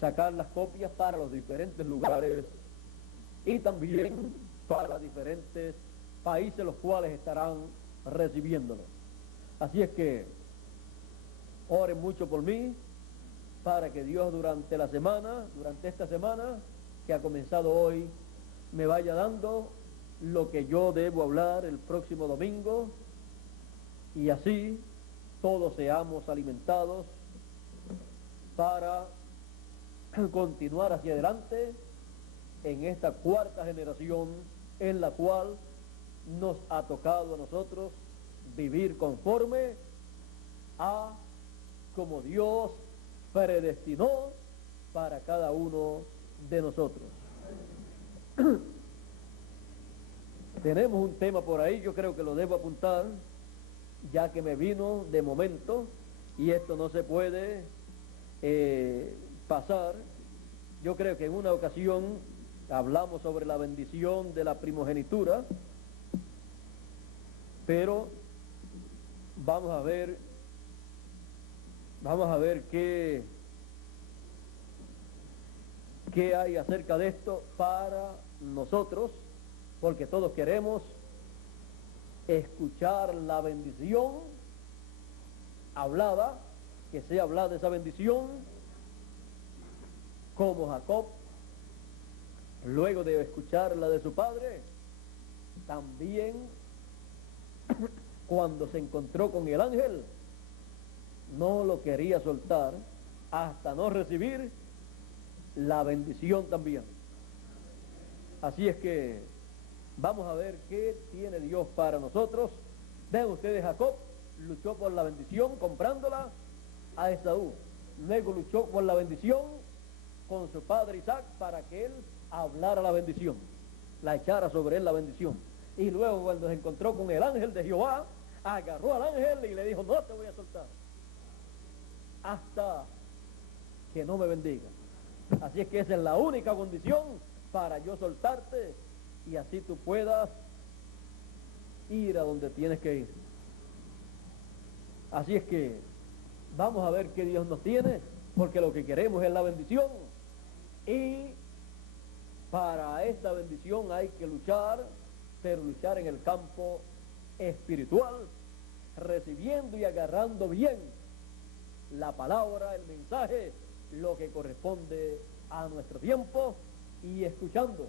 sacar las copias para los diferentes lugares y también para los diferentes países los cuales estarán recibiéndolo. Así es que oren mucho por mí para que Dios durante la semana, durante esta semana que ha comenzado hoy, me vaya dando lo que yo debo hablar el próximo domingo y así todos seamos alimentados para continuar hacia adelante en esta cuarta generación en la cual nos ha tocado a nosotros vivir conforme a como Dios predestinó para cada uno de nosotros. Tenemos un tema por ahí, yo creo que lo debo apuntar, ya que me vino de momento, y esto no se puede pasar. Yo creo que en una ocasión hablamos sobre la bendición de la primogenitura, pero vamos a ver qué hay acerca de esto para nosotros, porque todos queremos escuchar la bendición hablada, que sea hablada esa bendición, como Jacob, luego de escuchar la de su padre, también cuando se encontró con el ángel, no lo quería soltar hasta no recibir la bendición también. Así es que vamos a ver qué tiene Dios para nosotros. Vean ustedes, Jacob luchó por la bendición comprándola a Esaú. Luego luchó por la bendición con su padre Isaac para que él hablara la bendición, la echara sobre él la bendición. Y luego cuando se encontró con el ángel de Jehová, agarró al ángel y le dijo: no te voy a soltar hasta que no me bendiga. Así es que esa es la única condición para yo soltarte y así tú puedas ir a donde tienes que ir. Así es que vamos a ver qué Dios nos tiene, porque lo que queremos es la bendición, y para esta bendición hay que luchar, pero luchar en el campo espiritual, recibiendo y agarrando bien la palabra, el mensaje, lo que corresponde a nuestro tiempo, y escuchando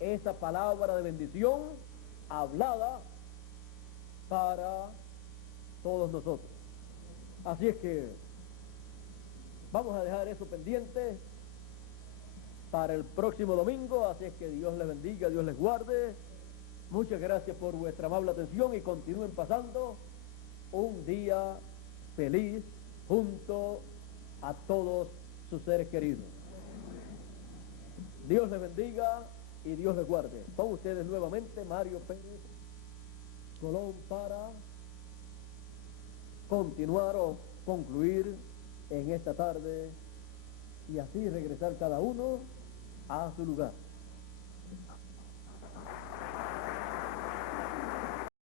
esa palabra de bendición hablada para todos nosotros. Así es que vamos a dejar eso pendiente para el próximo domingo. Así es que Dios les bendiga, Dios les guarde. Muchas gracias por vuestra amable atención y continúen pasando un día feliz junto a todos sus seres queridos. Dios les bendiga y Dios les guarde. Con ustedes nuevamente Mario Pérez Colón para continuar o concluir en esta tarde y así regresar cada uno a su lugar.